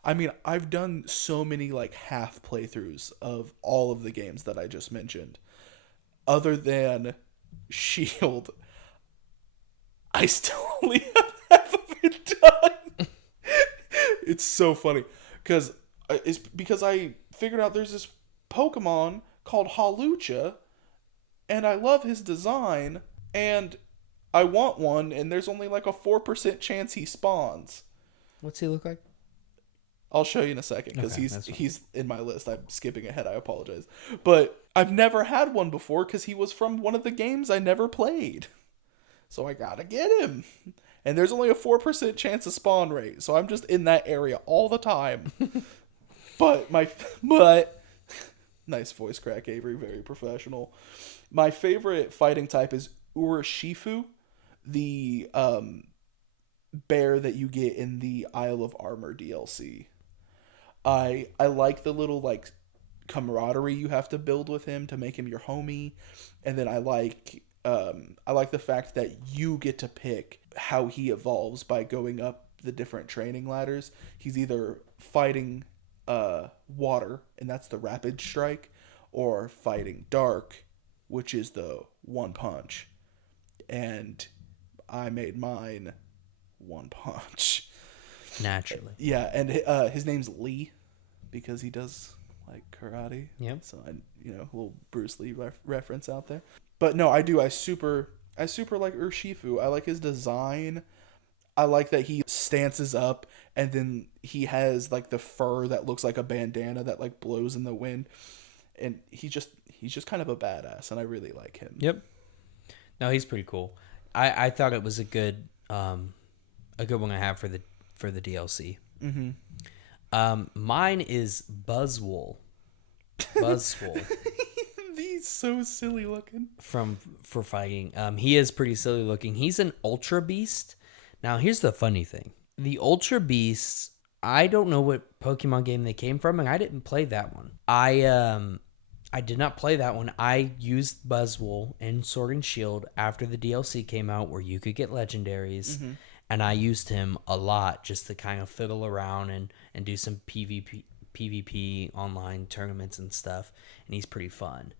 I mean, I've done so many, like, half playthroughs of all of the games that I just mentioned. Other than Shield, I still only have half of it done. It's so funny. It's because I figured out there's this Pokemon called Hawlucha, and I love his design, and I want one, and there's only, like, a 4% chance he spawns. What's he look like? I'll show you in a second because Okay, that's fine. he's in my list. I'm skipping ahead. I apologize, but I've never had one before because he was from one of the games I never played. So I gotta get him. And there's only a 4% chance of spawn rate, so I'm just in that area all the time. but nice voice crack, Avery, very professional. My favorite fighting type is Urshifu, the bear that you get in the Isle of Armor DLC. I like the little like camaraderie you have to build with him to make him your homie, and then I like the fact that you get to pick how he evolves by going up the different training ladders. He's either fighting water, and that's the rapid strike, or fighting dark, which is the one punch. And I made mine one punch. Naturally. Yeah, and his name's Lee because he does like karate. Yep. So a little Bruce Lee reference out there. But no, I do. I super like Urshifu. I like his design. I like that he stances up and then he has like the fur that looks like a bandana that like blows in the wind, and he's just kind of a badass, and I really like him. Yep. No, he's pretty cool. I thought it was a good one to have for the DLC. Mm-hmm. Mine is Buzzwole. Buzzwole. He's so silly looking. For fighting. He is pretty silly looking. He's an Ultra Beast. Now, here's the funny thing. The Ultra Beasts, I don't know what Pokemon game they came from, and I didn't play that one. I did not play that one. I used Buzzwole in Sword and Shield after the DLC came out where you could get legendaries. Mm-hmm. And I used him a lot just to kind of fiddle around and do some PvP online tournaments and stuff. And he's pretty fun.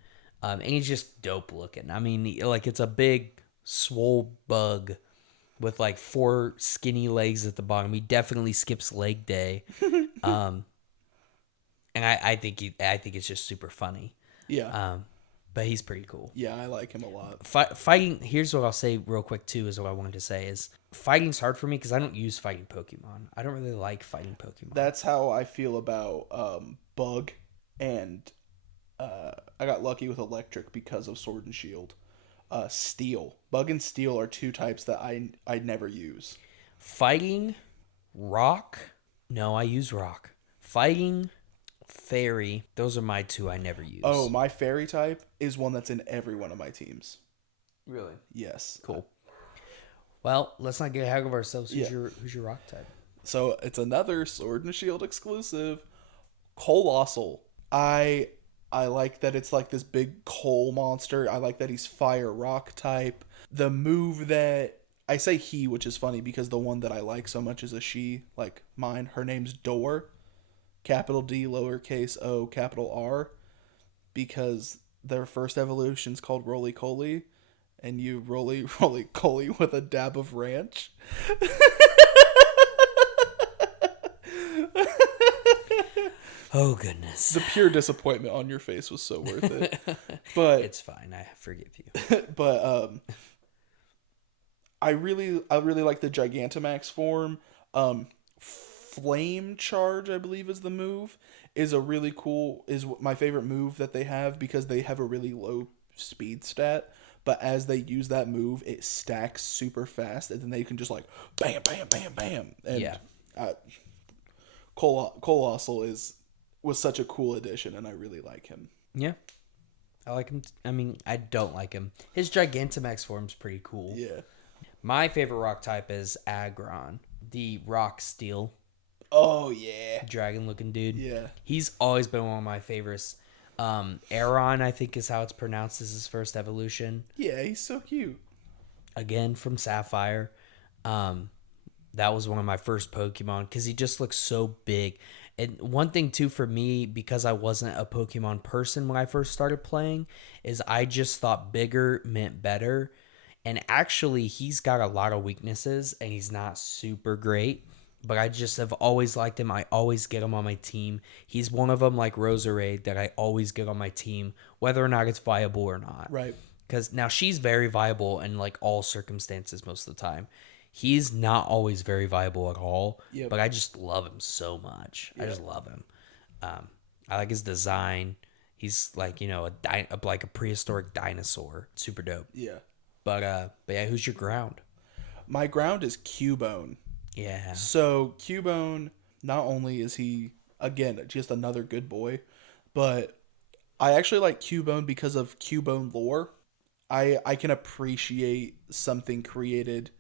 And he's just dope looking. I mean, like, it's a big, swole bug with, like, 4 skinny legs at the bottom. He definitely skips leg day. And I think it's just super funny. Yeah. But he's pretty cool. Yeah, I like him a lot. Fighting, here's what I'll say real quick, too, is what I wanted to say is fighting's hard for me because I don't use fighting Pokemon. I don't really like fighting Pokemon. That's how I feel about Bug, and I got lucky with Electric because of Sword and Shield. Steel. Bug and Steel are 2 types that I never use. Fighting, Rock. No, I use Rock. Fighting, Fairy. Those are my 2 I never use. Oh, my Fairy type is one that's in every one of my teams. Really? Yes. Cool. Well, let's not get ahead of ourselves. Who's Yeah. your Rock type? So it's another Sword and Shield exclusive, Colossal. I like that it's like this big coal monster. I like that he's fire rock type. The move that I say he, which is funny because the one that I like so much is a she, like mine. Her name's Door, capital D, lowercase o, capital R, because their first evolution's called Roly Coly, and you roly coly with a dab of ranch. Oh, goodness. The pure disappointment on your face was so worth it. But it's fine. I forgive you. But I really like the Gigantamax form. Flame Charge, I believe, is the move. Is my favorite move that they have because they have a really low speed stat. But as they use that move, it stacks super fast, and then they can just like bam, bam, bam, bam. And yeah. Colossal was such a cool addition, and I really like him. Yeah. I like him. I mean, I don't like him. His Gigantamax form's pretty cool. Yeah. My favorite rock type is Aggron, the rock steel. Oh, yeah. Dragon-looking dude. Yeah. He's always been one of my favorites. Aron, I think is how it's pronounced, is his first evolution. Yeah, he's so cute. Again, from Sapphire. That was one of my first Pokemon because he just looks so big. And one thing, too, for me, because I wasn't a Pokemon person when I first started playing, is I just thought bigger meant better. And actually, he's got a lot of weaknesses, and he's not super great. But I just have always liked him. I always get him on my team. He's one of them, like Roserade, that I always get on my team, whether or not it's viable or not. Right. Because now she's very viable in, like, all circumstances most of the time. He's not always very viable at all, Yep. but I just love him so much. I just love him. I like his design. He's like, like a prehistoric dinosaur. Super dope. Yeah. But yeah, who's your ground? My ground is Cubone. Yeah. So Cubone, not only is he, again, just another good boy, but I actually like Cubone because of Cubone lore. I can appreciate something created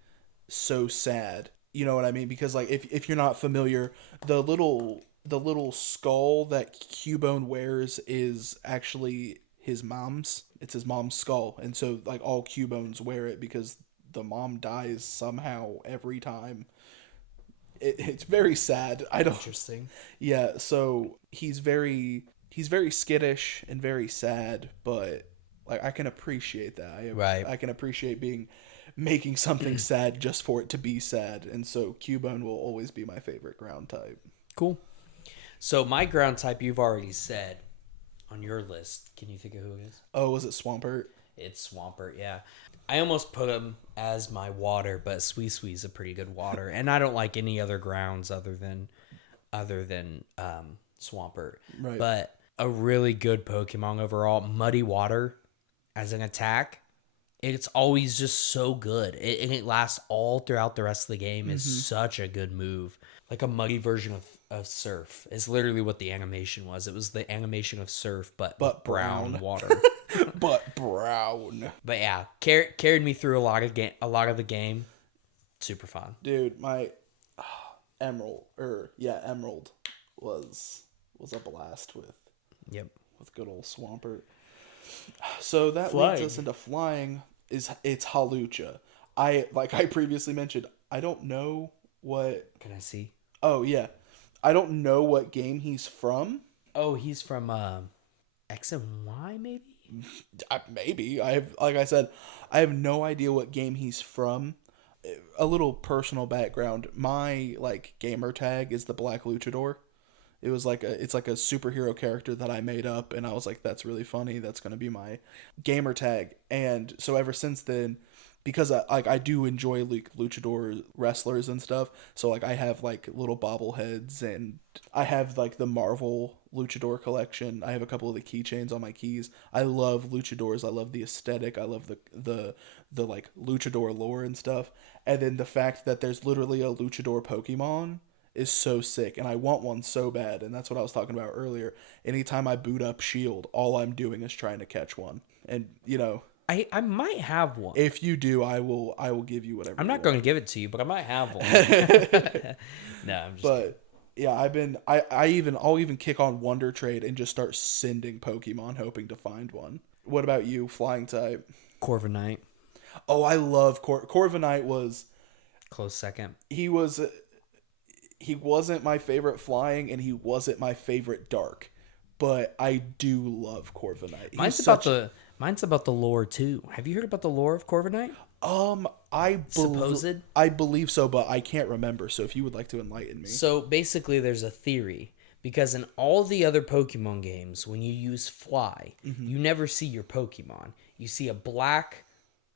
so sad. You know what I mean? Because like if you're not familiar, the little skull that Cubone wears is actually his mom's. It's his mom's skull. And so like all Cubones wear it because the mom dies somehow every time. It's very sad. I don't Interesting. Yeah, so he's very skittish and very sad, but like I can appreciate that. Right. I can appreciate making something sad just for it to be sad, and so Cubone will always be my favorite ground type. Cool. So my ground type you've already said on your list. Can you think of who it is? Oh, was it Swampert? It's Swampert, yeah. I almost put him as my water, but Suisui's a pretty good water, and I don't like any other grounds other than Swampert. Right. But a really good Pokemon overall. Muddy Water as an attack, it's always just so good. And it lasts all throughout the rest of the game. It's such a good move. Like a muddy version of Surf is literally what the animation was. It was the animation of Surf, but with brown water. But brown. But yeah, carried me through a lot of the game. Super fun. Dude, my Emerald was a blast with good old Swampert. So that leads us into flying. It's Hawlucha. I previously mentioned, I don't know what. Can I see? Oh yeah, I don't know what game he's from. Oh, he's from X and Y, maybe. Maybe like I said, I have no idea what game he's from. A little personal background: my gamer tag is the Black Luchador. It's like a superhero character that I made up, and I was like, that's really funny. That's gonna be my gamer tag. And so ever since then, because I do enjoy luchador wrestlers and stuff, so I have little bobbleheads, and I have the Marvel luchador collection. I have a couple of the keychains on my keys. I love luchadors. I love the aesthetic. I love the luchador lore and stuff. And then the fact that there's literally a luchador Pokemon is so sick, and I want one so bad. And that's what I was talking about earlier. Anytime I boot up Shield, all I'm doing is trying to catch one. And I might have one. if you do, I will give you whatever. I'm not going to give it to you, but I might have one. No, I'm just. But yeah, I'll even kick on Wonder Trade and just start sending Pokemon, hoping to find one. What about you, flying type? Corviknight. Oh, I love Corviknight. Was Close second. He wasn't my favorite flying, and he wasn't my favorite dark, but I do love Corviknight. Mine's about the lore too. Have you heard about the lore of Corviknight? I believe so, but I can't remember. So if you would like to enlighten me. So basically, there's a theory because in all the other Pokemon games, when you use Fly, you never see your Pokemon. You see a black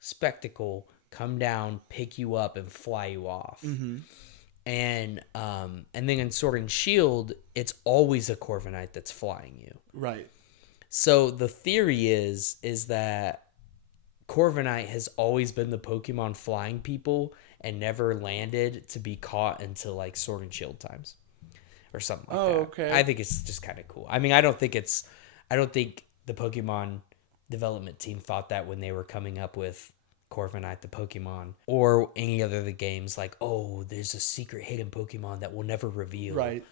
spectacle come down, pick you up, and fly you off. And then in Sword and Shield, it's always a Corviknight that's flying you. Right. So the theory is that Corviknight has always been the Pokemon flying people and never landed to be caught until Sword and Shield times or something like that. Okay. I think it's just kind of cool. I mean, I don't think the Pokemon development team thought that when they were coming up with Corviknight the Pokemon or any other of the games, there's a secret hidden Pokemon that we'll never reveal. Right.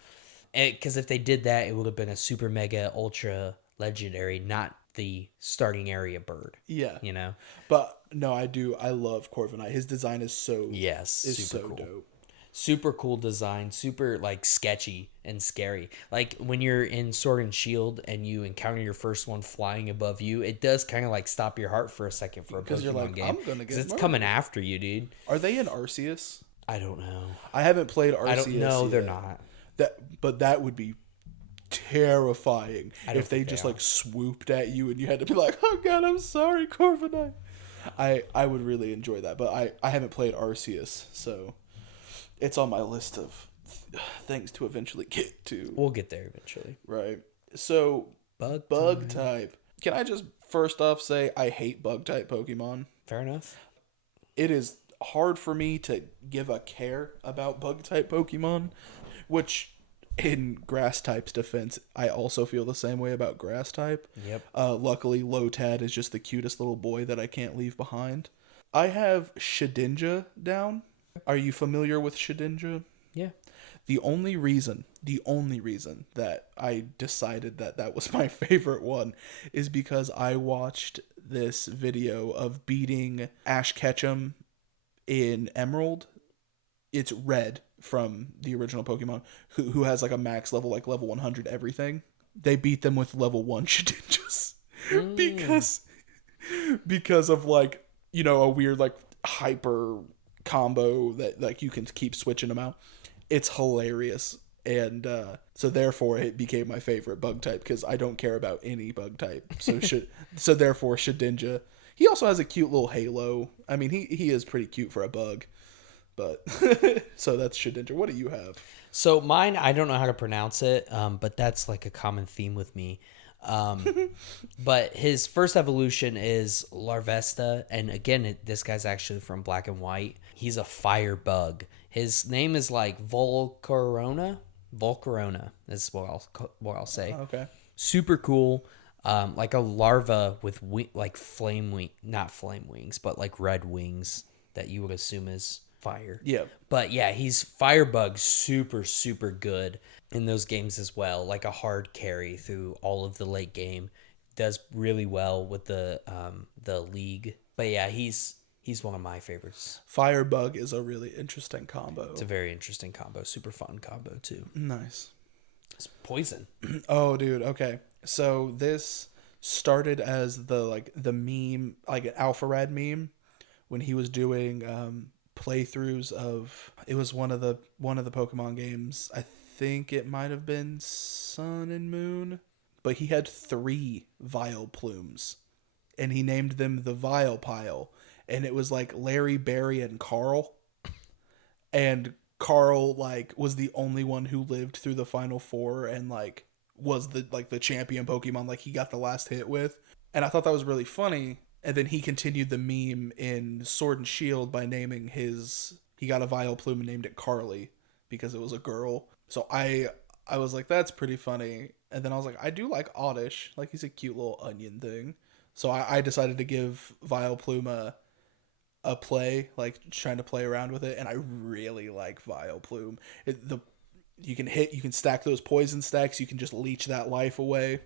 Because if they did that, it would have been a super mega ultra legendary, not the starting area bird. Yeah. You know? But no, I love Corviknight. His design is so super cool. Dope. Super cool design, super sketchy and scary. When you're in Sword and Shield and you encounter your first one flying above you, it does kind of stop your heart for a second for a Pokemon game. I'm gonna get it's coming after you, dude. Are they in Arceus? I don't know. I haven't played Arceus. I don't know. Yet. They're not. But that would be terrifying if they just are. swooped at you and you had to be like, oh god, I'm sorry, Corviknight. I would really enjoy that, but I haven't played Arceus, so it's on my list of things to eventually get to. We'll get there eventually. Right. So bug Time. type. Can I just first off say I hate bug type Pokemon? Fair enough. It is hard for me to give a care about bug type Pokemon, which in grass type's defense, I also feel the same way about grass type. Yep. Luckily, Lotad is just the cutest little boy that I can't leave behind. I have Shedinja down. Are you familiar with Shedinja? Yeah. The only reason that I decided that that was my favorite one is because I watched this video of beating Ash Ketchum in Emerald. It's Red from the original Pokemon, who has like a max level, like level 100 everything. They beat them with level 1 Shedinjas because of like, you know, a weird like hyper combo that like you can keep switching them out. It's hilarious. And so therefore it became my favorite bug type because I don't care about any bug type. So therefore Shedinja. He also has a cute little halo. I mean, he is pretty cute for a bug. But so that's Shedinja. What do you have? So mine, I don't know how to pronounce it, but that's like a common theme with me. But his first evolution is Larvesta, and again, this guy's actually from Black and White. He's a fire bug. His name is like Volcarona. Volcarona is what I'll say. Okay. Super cool. Like a larva with like flame wing, not flame wings, but like red wings that you would assume is fire. Yeah. But yeah, he's Firebug, super, super good in those games as well. Like a hard carry through all of the late game. Does really well with the league. But yeah, he's one of my favorites. Firebug is a really interesting combo. It's a very interesting combo. Super fun combo too. Nice. It's poison. Oh, dude. Okay. So this started as the meme, like an Alpharad meme, when he was doing playthroughs of, it was one of the Pokemon games. I think it might have been Sun and Moon, but he had 3 Vileplumes, and he named them the Vilepile, and it was like Larry, Barry, and Carl, and Carl like was the only one who lived through the final 4 and like was the champion Pokemon, like he got the last hit with. And I thought that was really funny. And then he continued the meme in Sword and Shield by naming he got a Vileplume and named it Carly because it was a girl. So I was like, that's pretty funny. And then I was like, I do like Oddish, like he's a cute little onion thing. So I decided to give Vileplume a play, like trying to play around with it, and I really like Vileplume. You can stack those poison stacks, you can just leech that life away.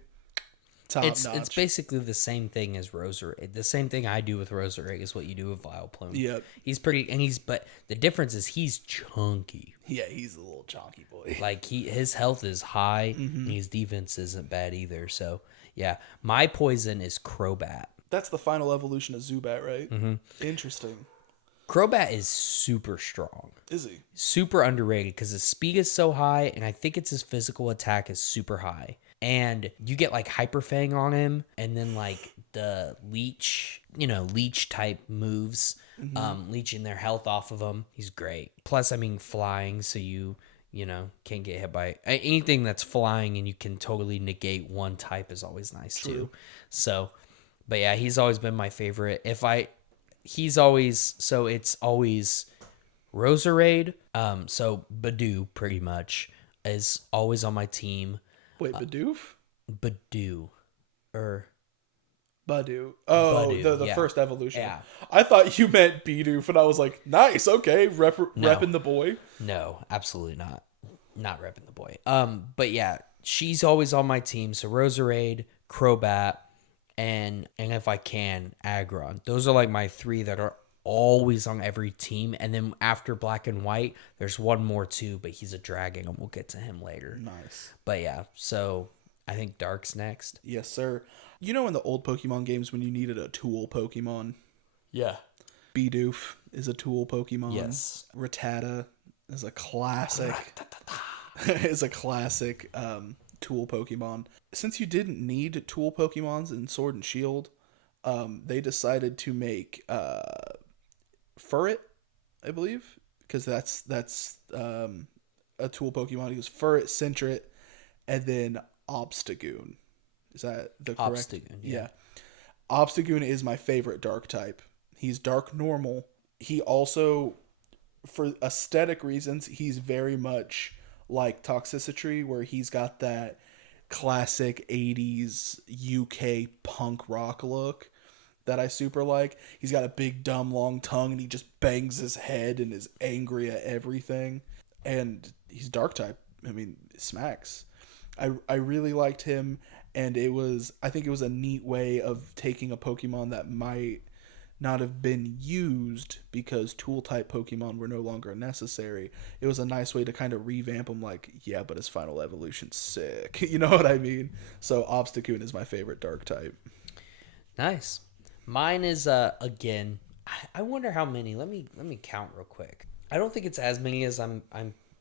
Top It's notch. basically the same thing as Roserade. The same thing I do with Roserade is what you do with Vileplume. Yep. He's pretty, but the difference is he's chunky. Yeah, he's a little chonky boy. Like his health is high, and his defense isn't bad either. So yeah, my poison is Crobat. That's the final evolution of Zubat, right? Mm-hmm. Interesting. Crobat is super strong. Is he? Super underrated because his speed is so high, and I think it's his physical attack is super high. And you get like Hyper Fang on him, and then like the leech type moves, leeching their health off of him. He's great. Plus, I mean, flying, so you can't get hit by anything that's flying, and you can totally negate one type is always nice too. So, but yeah, he's always been my favorite. It's always Roserade. So Badoo pretty much is always on my team. Wait, Bidoof? Badoo. Badu. Oh, Badoo, the yeah. first evolution. Yeah. I thought you meant Bidoof, and I was like, nice, okay, repping the boy. No, absolutely not. Not repping the boy. But yeah, she's always on my team. So Roserade, Crobat, and if I can, Aggron. Those are like my 3 that are always on every team. And then after Black and White, there's one more too, but he's a dragon, and we'll get to him later. Nice. But yeah, so I think Dark's next. Yes, sir. You know in the old Pokemon games when you needed a tool Pokemon? Yeah. Bidoof is a tool Pokemon. Yes. Rattata is a classic. Tool Pokemon. Since you didn't need tool Pokemons in Sword and Shield, they decided to make Furret, I believe, because that's a tool Pokemon. He goes Furret, Sentret, and then Obstagoon. Is that the correct? Obstagoon, Yeah. Obstagoon is my favorite dark type. He's dark normal. He also, for aesthetic reasons, he's very much like Toxicity, where he's got that classic 80s UK punk rock look that I super like. He's got a big, dumb, long tongue, and he just bangs his head and is angry at everything. And he's dark type. I mean, it smacks. I really liked him, and I think it was a neat way of taking a Pokemon that might not have been used because tool type Pokemon were no longer necessary. It was a nice way to kind of revamp him, like, yeah, but his final evolution's sick. You know what I mean? So Obstagoon is my favorite dark type. Nice. Mine is again. I wonder how many. Let me count real quick. I don't think it's as many as I'm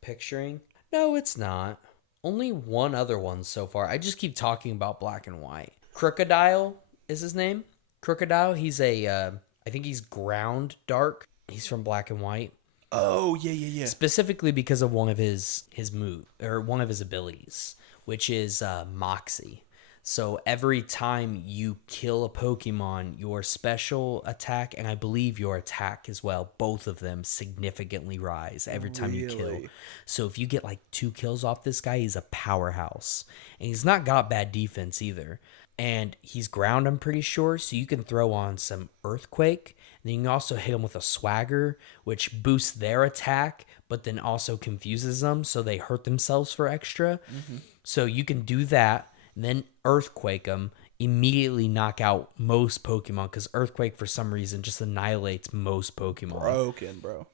picturing. No, it's not. Only one other one so far. I just keep talking about Black and White. Crocodile is his name. Crocodile. He's I think he's ground dark. He's from Black and White. Oh, yeah. Specifically because of one of his move or one of his abilities, which is Moxie. So every time you kill a Pokemon, your special attack and I believe your attack as well, both of them significantly rise every time you kill. So if you get like 2 kills off this guy, he's a powerhouse. And he's not got bad defense either. And he's ground, I'm pretty sure, so you can throw on some Earthquake. And then you can also hit him with a Swagger, which boosts their attack, but then also confuses them, so they hurt themselves for extra. Mm-hmm. So you can do that, and then Earthquake them, immediately knock out most Pokemon, because Earthquake, for some reason, just annihilates most Pokemon. Broken, bro.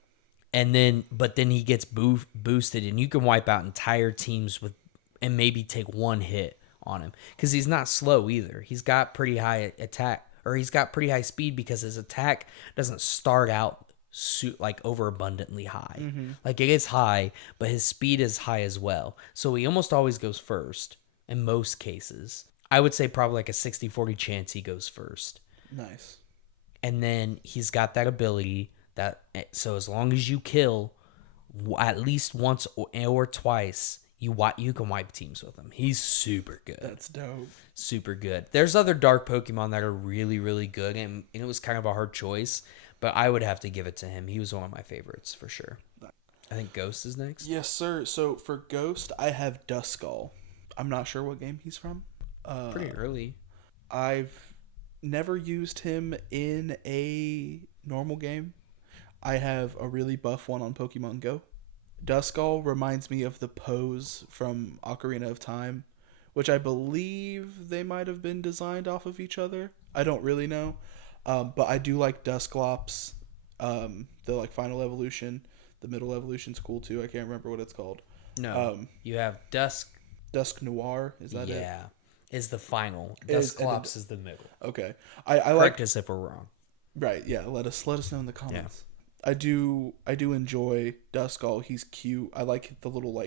And then, but then he gets boosted, and you can wipe out entire teams with, and maybe take 1 hit on him, because he's not slow either. He's got pretty high attack, or he's got pretty high speed, because his attack doesn't start out like overabundantly high. Mm-hmm. Like it is high, but his speed is high as well. So he almost always goes first in most cases. I would say probably like a 60-40 chance he goes first. Nice. And then he's got that ability that, so as long as you kill at least once or twice, you can wipe teams with him. He's super good. That's dope. Super good. There's other dark Pokemon that are really, really good, and it was kind of a hard choice, but I would have to give it to him. He was one of my favorites for sure. I think Ghost is next. Yes, sir. So for Ghost, I have Duskull. I'm not sure what game he's from. Pretty early. I've never used him in a normal game. I have a really buff one on Pokemon Go. Duskull reminds me of the pose from Ocarina of Time, which I believe they might have been designed off of each other. I don't really know. But I do like Dusclops, the like final evolution. The middle evolution's cool too. I can't remember what it's called. No, you have Dusk Noir. Is that it? Yeah, is the final. Dusclops is the middle. Okay, I correct us if we're wrong. Right. Yeah. Let us know in the comments. Yeah. I do enjoy Duskull. He's cute. I like the little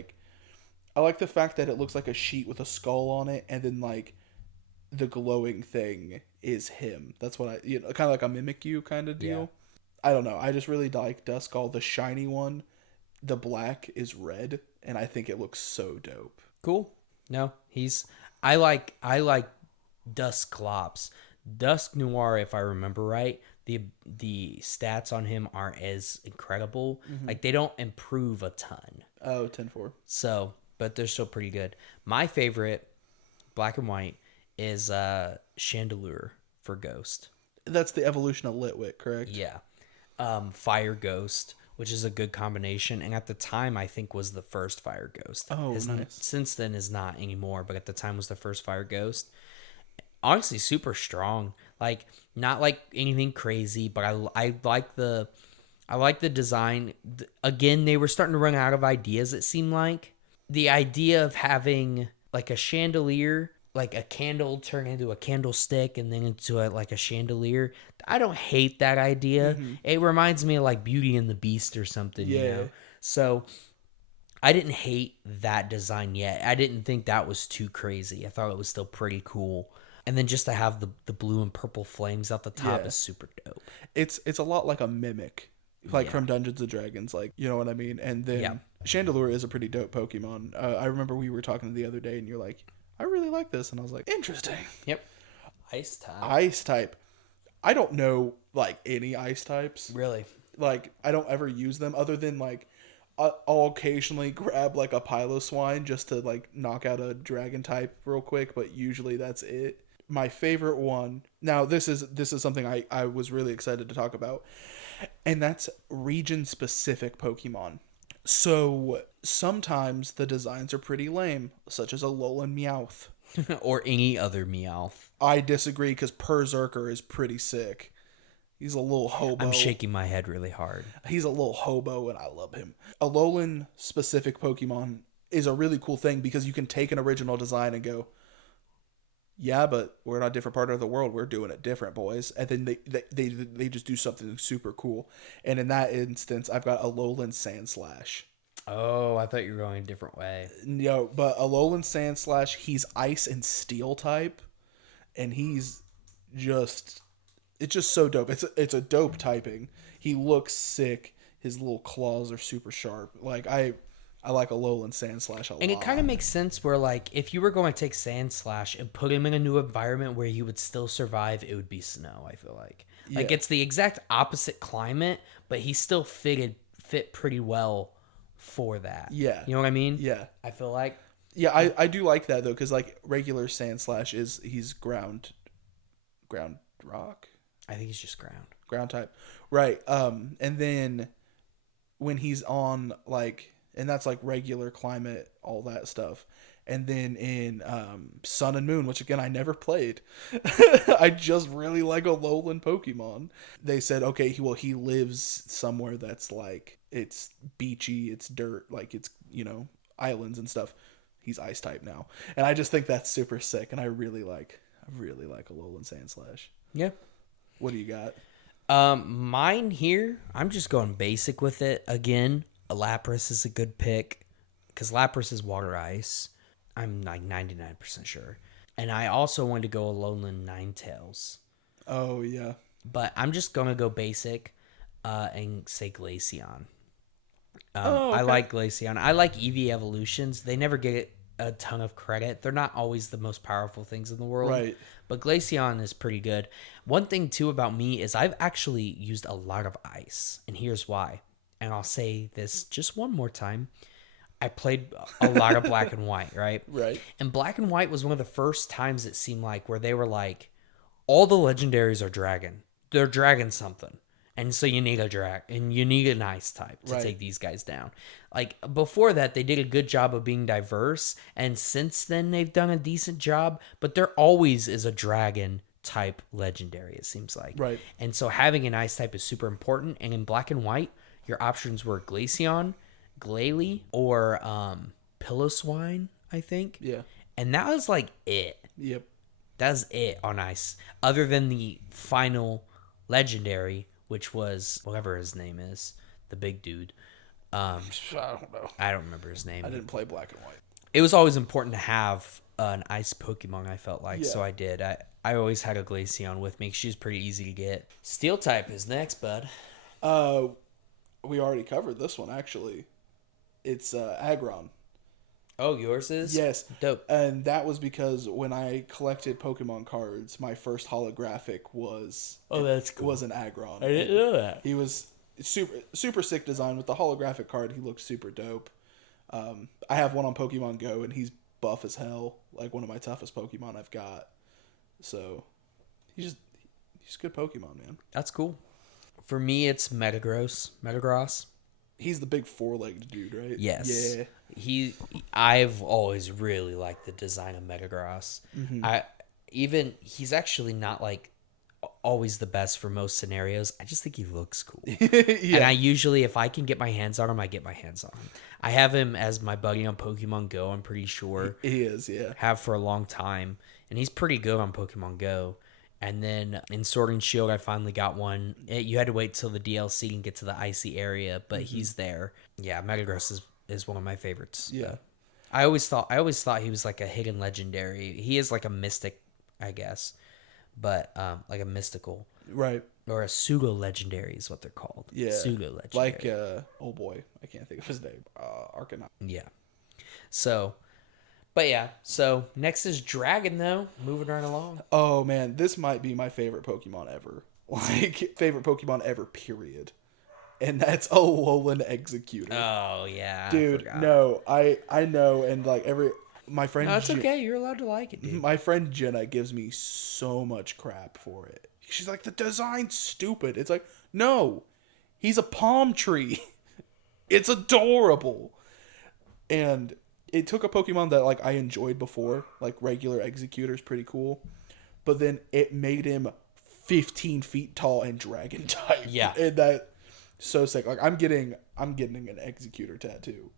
I like the fact that it looks like a sheet with a skull on it, and then like the glowing thing is him. That's what kind of like a Mimikyu kind of deal. Yeah. I don't know. I just really like Duskull. The shiny one, the black is red, and I think it looks so dope. Cool. No, I like Dusclops. Dusk Noir, if I remember right, the stats on him aren't as incredible. Mm-hmm. Like they don't improve a ton. Oh, 10-4. So, but they're still pretty good. My favorite, Black and White, is Chandelure for Ghost. That's the evolution of Litwick, correct? Yeah. Fire Ghost, which is a good combination, and at the time I think was the first Fire Ghost. Oh, nice. Since then is not anymore, but at the time was the first Fire Ghost. Honestly, super strong. Like not like anything crazy, but I like the design. Again, they were starting to run out of ideas. It seemed like the idea of having like a chandelier, like a candle turn into a candlestick and then into a chandelier. I don't hate that idea. Mm-hmm. It reminds me of like Beauty and the Beast or something. Yeah. You know? So I didn't hate that design yet. I didn't think that was too crazy. I thought it was still pretty cool. And then just to have the blue and purple flames out the top Yeah. is super dope. It's a lot like a mimic, like Yeah. from Dungeons and Dragons, like, you know what I mean? And then Yeah. Chandelure is a pretty dope Pokemon. I remember we were talking the other day and you're like, I really like this, and I was like, interesting. Yep. Ice type. Ice type. I don't know like any ice types. Really? Like, I don't ever use them other than like I'll occasionally grab like a Piloswine just to like knock out a dragon type real quick, but usually that's it. My favorite one. Now this is something I was really excited to talk about, and that's region specific Pokemon. So sometimes the designs are pretty lame, such as a Alolan Meowth. Or any other Meowth. I disagree because Berserker is pretty sick. He's a little hobo. I'm shaking my head really hard. He's a little hobo, and I love him. Alolan specific Pokemon is a really cool thing because you can take an original design and go, yeah, but we're in a different part of the world. We're doing it different, boys. And then they just do something super cool. And in that instance, I've got Alolan Sandslash. Oh, I thought you were going a different way. No, but Alolan Sandslash, he's ice and steel type, and he's just, it's just so dope. It's a dope typing. He looks sick. His little claws are super sharp. Like I like Alolan Sandslash a lot. And it kind of makes sense where, like, if you were going to take Sandslash and put him in a new environment where he would still survive, it would be snow, I feel like. Like, Yeah. it's the exact opposite climate, but he still fit pretty well for that. Yeah. You know what I mean? Yeah. I feel like. Yeah, I do like that though, because like regular Sandslash he's ground rock, I think he's just ground type, right? And then when he's on like, and that's like regular climate, all that stuff, and then in Sun and Moon, which again I never played, I just really like Alolan Pokemon. They said okay, he lives somewhere that's like it's beachy, it's dirt, like it's islands and stuff. He's ice type now, and I just think that's super sick, and I really like Alolan Sandslash. Yeah. What do you got? Mine here, I'm just going basic with it. Again, a Lapras is a good pick because Lapras is water ice. I'm like 99% sure. And I also wanted to go Alolan Ninetales. Oh yeah, But I'm just going to go basic and say Glaceon. Oh, okay. I like Glaceon. I like Eevee evolutions. They never get a ton of credit. They're not always the most powerful things in the world. Right. But Glaceon is pretty good. One thing, too, about me is I've actually used a lot of ice. And here's why. And I'll say this just one more time. I played a lot of Black and White, right? Right. And Black and White was one of the first times it seemed like where they were like, all the legendaries are dragon. They're dragon something. And so you need a drag and you need an ice type to Right. take these guys down. Like before that, they did a good job of being diverse. And since then, they've done a decent job. But there always is a dragon type legendary, it seems like. Right. And so having an ice type is super important. And in Black and White, your options were Glaceon, Glalie, or Piloswine, I think. Yeah. And that was like it. Yep. That's it on ice. Other than the final legendary, which was whatever his name is, the big dude. I don't know. I don't remember his name. I didn't play Black and White. It was always important to have an ice Pokemon, I felt like, so Yeah. I did. I always had a Glaceon with me. She's pretty easy to get. Steel type is next, bud. We already covered this one actually. It's Aggron. Oh, yours is? Yes. Dope. And that was because when I collected Pokemon cards, my first holographic was that's cool. was an Aggron. I didn't know that. He was super sick design with the holographic card. He looked super dope. I have one on Pokemon Go, and he's buff as hell. Like one of my toughest Pokemon I've got. So he's a good Pokemon, man. That's cool. For me, it's Metagross. He's the big four-legged dude, right? Yes. Yeah. I've always really liked the design of Metagross. He's actually not like always the best for most scenarios. I just think he looks cool. Yeah. And I usually, if I can get my hands on him, I get my hands on him. I have him as my buddy on Pokemon Go, I'm pretty sure. He is, yeah. Have for a long time. And he's pretty good on Pokemon Go. And then in Sword and Shield, I finally got one. You had to wait till the DLC and get to the icy area, but he's there. Yeah, Metagross is one of my favorites. Yeah. I always thought he was like a hidden legendary. He is like a mystic I guess, but like a mystical Right. or a pseudo legendary is what they're called. Yeah. Pseudo legendary. Like, oh boy, I can't think of his name. Arcanine. Yeah. So, but yeah. So next is Dragon though. Moving right along. Oh man, this might be my favorite Pokemon ever. Like, favorite Pokemon ever, period. And that's Alolan Executor. Oh yeah, Dude, no, I know, and like my friend. No, it's okay. You're allowed to like it, dude. My friend Jenna gives me so much crap for it. She's like, the design's stupid. It's like, no, he's a palm tree. It's adorable. And it took a Pokemon that like I enjoyed before, like regular Executor's pretty cool, but then it made him 15 feet tall and dragon type. Yeah, and that so sick. Like I'm getting an Executor tattoo.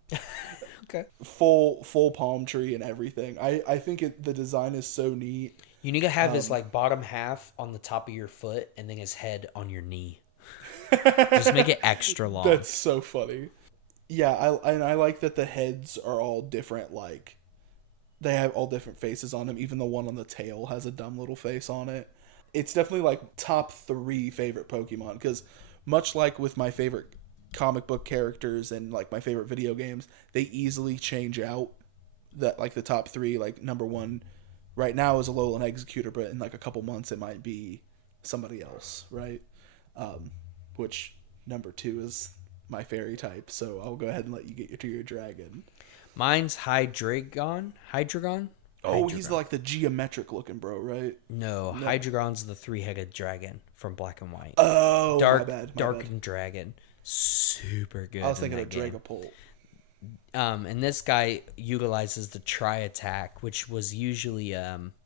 Okay. Full palm tree and everything. I think the design is so neat. You need to have his like bottom half on the top of your foot and then his head on your knee. Just make it extra long. That's so funny. Yeah, I like that the heads are all different. Like they have all different faces on them. Even the one on the tail has a dumb little face on it. It's definitely like top 3 favorite Pokemon because much like with my favorite comic book characters and like my favorite video games, they easily change out. That like the top 3, like number 1 right now is Alolan Executor, but in like a couple months it might be somebody else, right? Which number 2 is my fairy type, so I'll go ahead and let you get to your dragon. Mine's Hydreigon. Oh, he's like the geometric looking bro, right? No, Hydreigon's the 3-headed dragon from Black and White. Oh, Dark, my bad. Darkened Dragon. Super good. I was thinking in of that game. Dragapult. And this guy utilizes the Tri-Attack, which was usually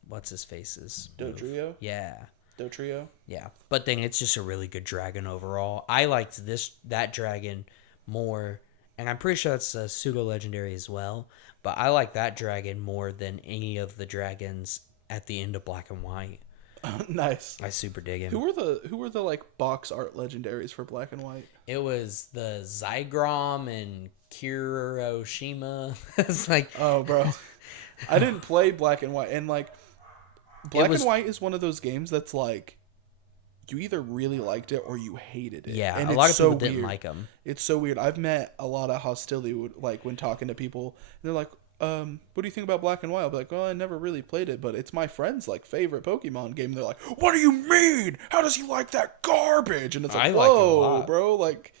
what's his face's move? Dodrio? Yeah. Dotrio? Yeah. But then it's just a really good dragon overall. I liked that dragon more, and I'm pretty sure that's a pseudo legendary as well, but I like that dragon more than any of the dragons at the end of Black and White. Nice. I super dig him. Who were the like box art legendaries for Black and White? It was the Zygrom and Kiroshima. It's like, oh, bro, I didn't play Black and White, and like Black and White is one of those games that's like you either really liked it or you hated it. Yeah, and a lot of people weird. didn't like them. It's so weird. I've met a lot of hostility like when talking to people. And they're like, what do you think about Black and White? I'll be like, oh, I never really played it, but it's my friend's like favorite Pokemon game. They're like, what do you mean? How does he like that garbage? And it's like, like it a whoa, lot. bro, like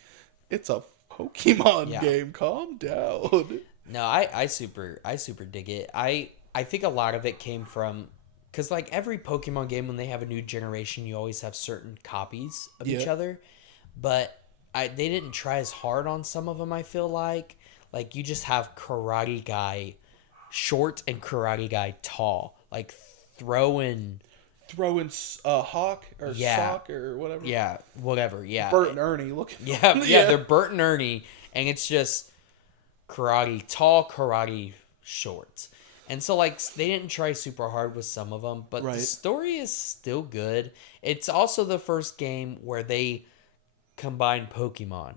it's a Pokemon game. Calm down. No, I super dig it. I think a lot of it came from because like every Pokemon game, when they have a new generation, you always have certain copies of each other, but they didn't try as hard on some of them. I feel like you just have Karate Guy short and Karate Guy tall, like throwing Hawk or Sock or whatever. Yeah, whatever. Yeah, Bert and Ernie looking. Yeah, they're Bert and Ernie, and it's just karate tall, karate short. And so, like, they didn't try super hard with some of them, but the story is still good. It's also the first game where they combine Pokemon.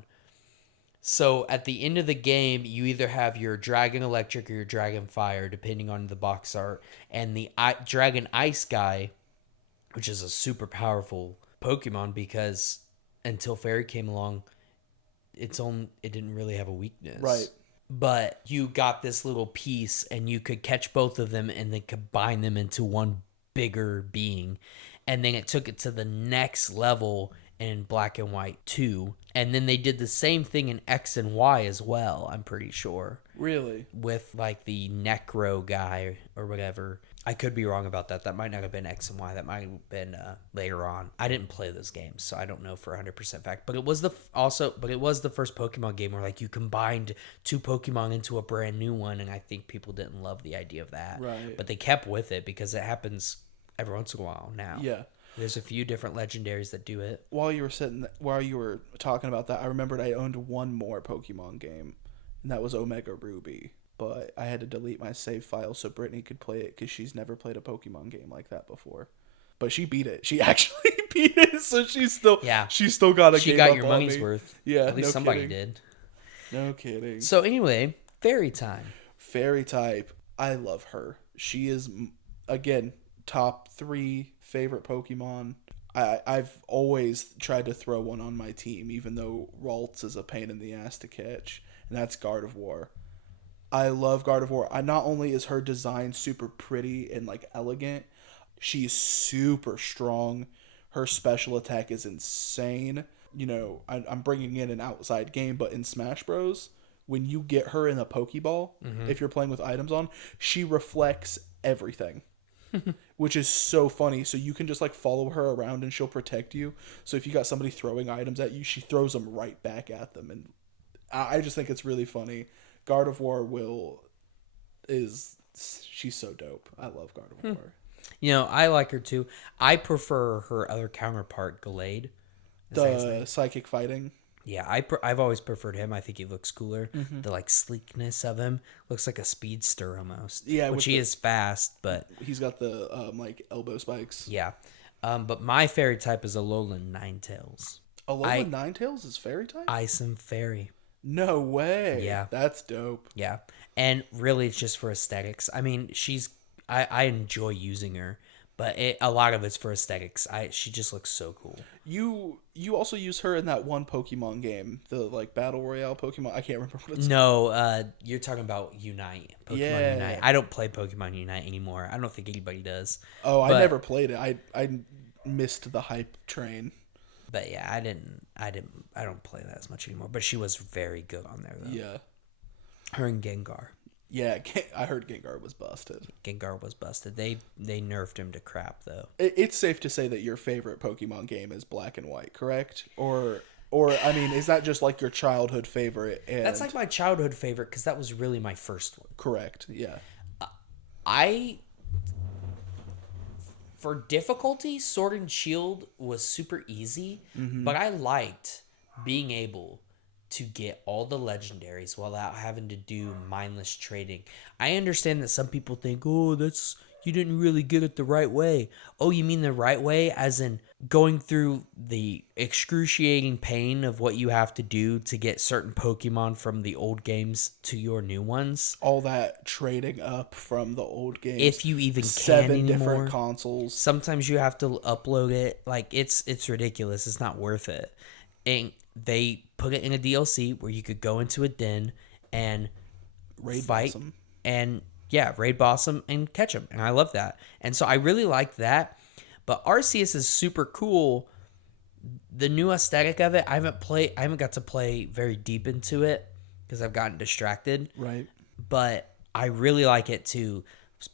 So, at the end of the game, you either have your Dragon Electric or your Dragon Fire, depending on the box art. And the Dragon Ice guy, which is a super powerful Pokemon because until Fairy came along, it didn't really have a weakness. Right. But you got this little piece and you could catch both of them and then combine them into one bigger being. And then it took it to the next level in Black and White 2. And then they did the same thing in X and Y as well, I'm pretty sure. Really? With like the Necro guy or whatever. I could be wrong about that. That might not have been X and Y. That might have been later on. I didn't play those games, so I don't know for 100% fact. But it was the first Pokemon game where like you combined two Pokemon into a brand new one, and I think people didn't love the idea of that. Right. But they kept with it because it happens every once in a while now. Yeah. There's a few different legendaries that do it. While you were talking about that, I remembered I owned one more Pokemon game, and that was Omega Ruby. But I had to delete my save file so Brittany could play it because she's never played a Pokemon game like that before. But she beat it. She actually beat it, so she's still got a game. She got up your on money's me. worth. Yeah, at least no somebody kidding. did. No kidding. So anyway, Fairy time. Fairy type. I love her. She is, again, top 3 favorite Pokemon. I've always tried to throw one on my team, even though Ralts is a pain in the ass to catch, and that's Gardevoir. I love Gardevoir. Not only is her design super pretty and like elegant, she's super strong. Her special attack is insane. I'm bringing in an outside game, but in Smash Bros, when you get her in a Pokeball, if you're playing with items on, she reflects everything. Which is so funny. So you can just like follow her around and she'll protect you. So if you got somebody throwing items at you, she throws them right back at them. And I just think it's really funny. Gardevoir she's so dope. I love Gardevoir. I like her too. I prefer her other counterpart, Gallade. The psychic fighting. Yeah, I've always preferred him. I think he looks cooler. The like sleekness of him looks like a speedster almost. Yeah, which he is fast, but he's got the like elbow spikes. Yeah, but my fairy type is Alolan Ninetales. Alolan Ninetales is fairy type? Ice and fairy. No way. Yeah, that's dope. Yeah, and really, it's just for aesthetics. I mean, I enjoy using her. But a lot of it's for aesthetics. She just looks so cool. You also use her in that one Pokemon game, the like Battle Royale Pokemon. I can't remember what it's called. No, you're talking about Unite. Pokemon Unite. I don't play Pokemon Unite anymore. I don't think anybody does. Oh, I never played it. I missed the hype train. But yeah, I don't play that as much anymore. But she was very good on there though. Yeah. Her and Gengar. Yeah, I heard Gengar was busted. Gengar was busted. They nerfed him to crap, though. It's safe to say that your favorite Pokemon game is Black and White, correct? Or I mean, is that just like your childhood favorite? That's like my childhood favorite because that was really my first one. Correct, yeah. For difficulty, Sword and Shield was super easy, but I liked being able to get all the legendaries without having to do mindless trading. I understand that some people think, oh, you didn't really get it the right way. Oh, you mean the right way as in going through the excruciating pain of what you have to do to get certain Pokemon from the old games to your new ones? All that trading up from the old games. If you even can 7 anymore. Different consoles. Sometimes you have to upload it. Like, it's ridiculous. It's not worth it. And they put it in a DLC where you could go into a den and raid fight boss 'em. And raid boss them and catch them. And I love that. And so I really like that. But Arceus is super cool. The new aesthetic of it, I haven't got to play very deep into it because I've gotten distracted. Right. But I really like it too.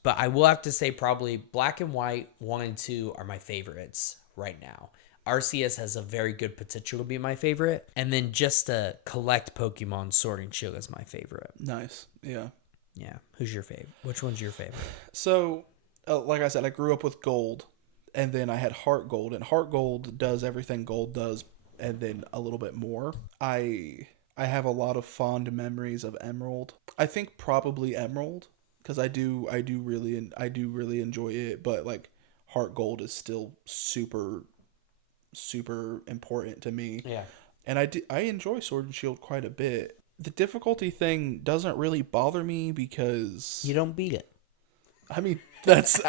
But I will have to say probably Black and White 1 and 2 are my favorites right now. Arceus has a very good potential to be my favorite. And then just to collect Pokemon, Sword and Shield is my favorite. Nice. Yeah. Yeah. Who's your favorite? Which one's your favorite? So, like I said, I grew up with Gold. And then I had Heart Gold. And Heart Gold does everything Gold does. And then a little bit more. I have a lot of fond memories of Emerald. I think probably Emerald. Because I do really enjoy it. But like Heart Gold is still super important to me. Yeah. And I enjoy Sword and Shield quite a bit. The difficulty thing doesn't really bother me because you don't beat it. I mean, that's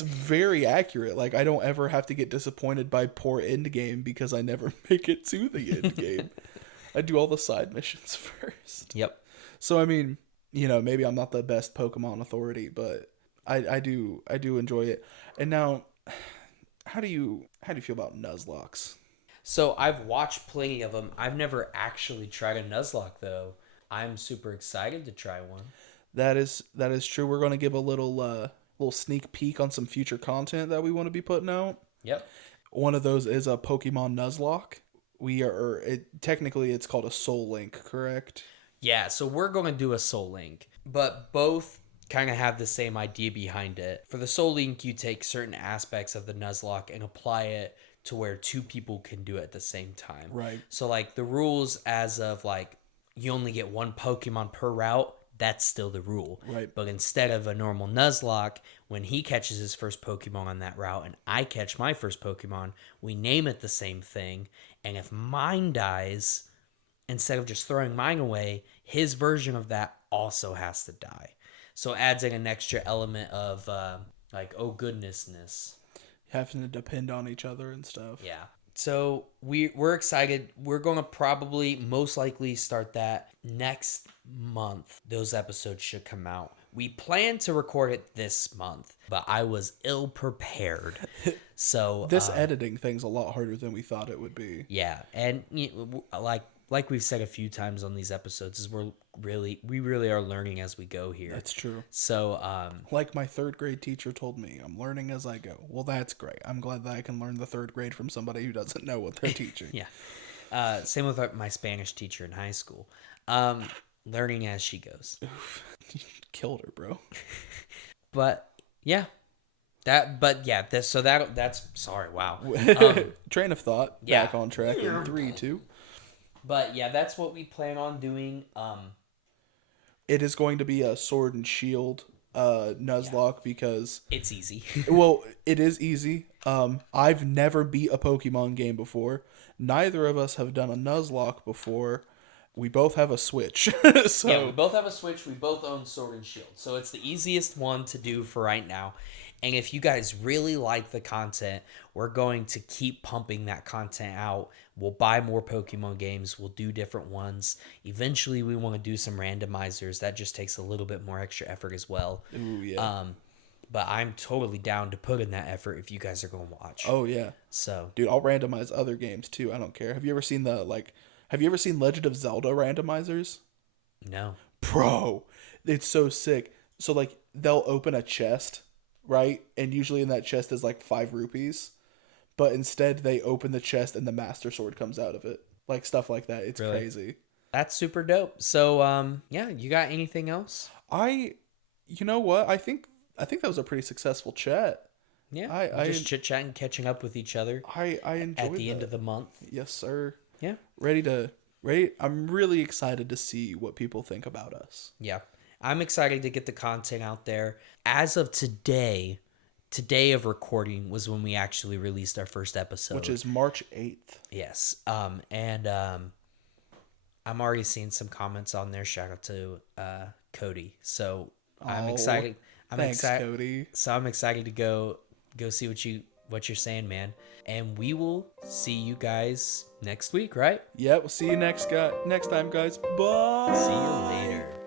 very accurate. Like, I don't ever have to get disappointed by poor end game because I never make it to the end game. I do all the side missions first. Yep. So I mean, maybe I'm not the best Pokemon authority, but I do enjoy it. And now, how do you feel about Nuzlocks? So I've watched plenty of them. I've never actually tried a Nuzlocke though. I'm super excited to try one. That is true. We're going to give a little sneak peek on some future content that we want to be putting out. Yep. One of those is a Pokemon Nuzlocke. Technically it's called a Soul Link, correct? Yeah, so we're going to do a Soul Link, but both kind of have the same idea behind it. For the Soul Link, you take certain aspects of the Nuzlocke and apply it to where 2 people can do it at the same time. Right. So like the rules as of like you only get 1 Pokemon per route, that's still the rule. Right. But instead of a normal Nuzlocke, when he catches his first Pokemon on that route and I catch my first Pokemon, we name it the same thing. And if mine dies, instead of just throwing mine away, his version of that also has to die. So it adds in an extra element of Like, oh goodnessness. Having to depend on each other and stuff. Yeah. So we're excited. We're going to probably most likely start that next month. Those episodes should come out. We plan to record it this month, but I was ill prepared. So This editing thing's a lot harder than we thought it would be. yeah, and like we've said a few times on these episodes, is we really are learning as we go here. That's true. So Like my third grade teacher told me, I'm learning as I go. Well, that's great. I'm glad that I can learn the third grade from somebody who doesn't know what they're teaching. yeah. Same with my Spanish teacher in high school. Learning as she goes. Killed her, bro. But yeah. That's sorry, wow. Train of thought. Yeah. Back on track in 3, 2. But yeah, that's what we plan on doing. It is going to be a sword and shield Nuzlocke because It's easy. well, it is easy. I've never beat a Pokemon game before. Neither of us have done a Nuzlocke before. We both have a Switch. So Yeah, we both have a Switch. We both own Sword and Shield. So it's the easiest one to do for right now. And if you guys really like the content, we're going to keep pumping that content out. We'll buy more Pokemon games. We'll do different ones. Eventually, we want to do some randomizers. That just takes a little bit more extra effort as well. Ooh, yeah. But I'm totally down to put in that effort if you guys are going to watch. Oh yeah. So, Dude, I'll randomize other games too. I don't care. Have you ever seen Legend of Zelda randomizers? no. Bro, it's so sick. So like they'll open a chest, right? And usually in that chest is like 5 rupees. But instead they open the chest and the Master Sword comes out of it. Like stuff like that. It's Really? crazy. That's super dope. So, yeah, you got anything else? You know what? I think that was a pretty successful chat. Yeah, I just chit-chatting, catching up with each other I enjoyed at the end of the month. Yes, sir. Yeah. I'm really excited to see what people think about us. Yeah. I'm excited to get the content out there. As of today of recording was when we actually released our first episode. Which is March 8th. Yes. And I'm already seeing some comments on there. Shout out to Cody. So I'm excited. Thanks, Cody. So I'm excited to go see what you're saying, man. And we will see you guys next week, right? Yeah, we'll see you next time, guys. Bye. See you later.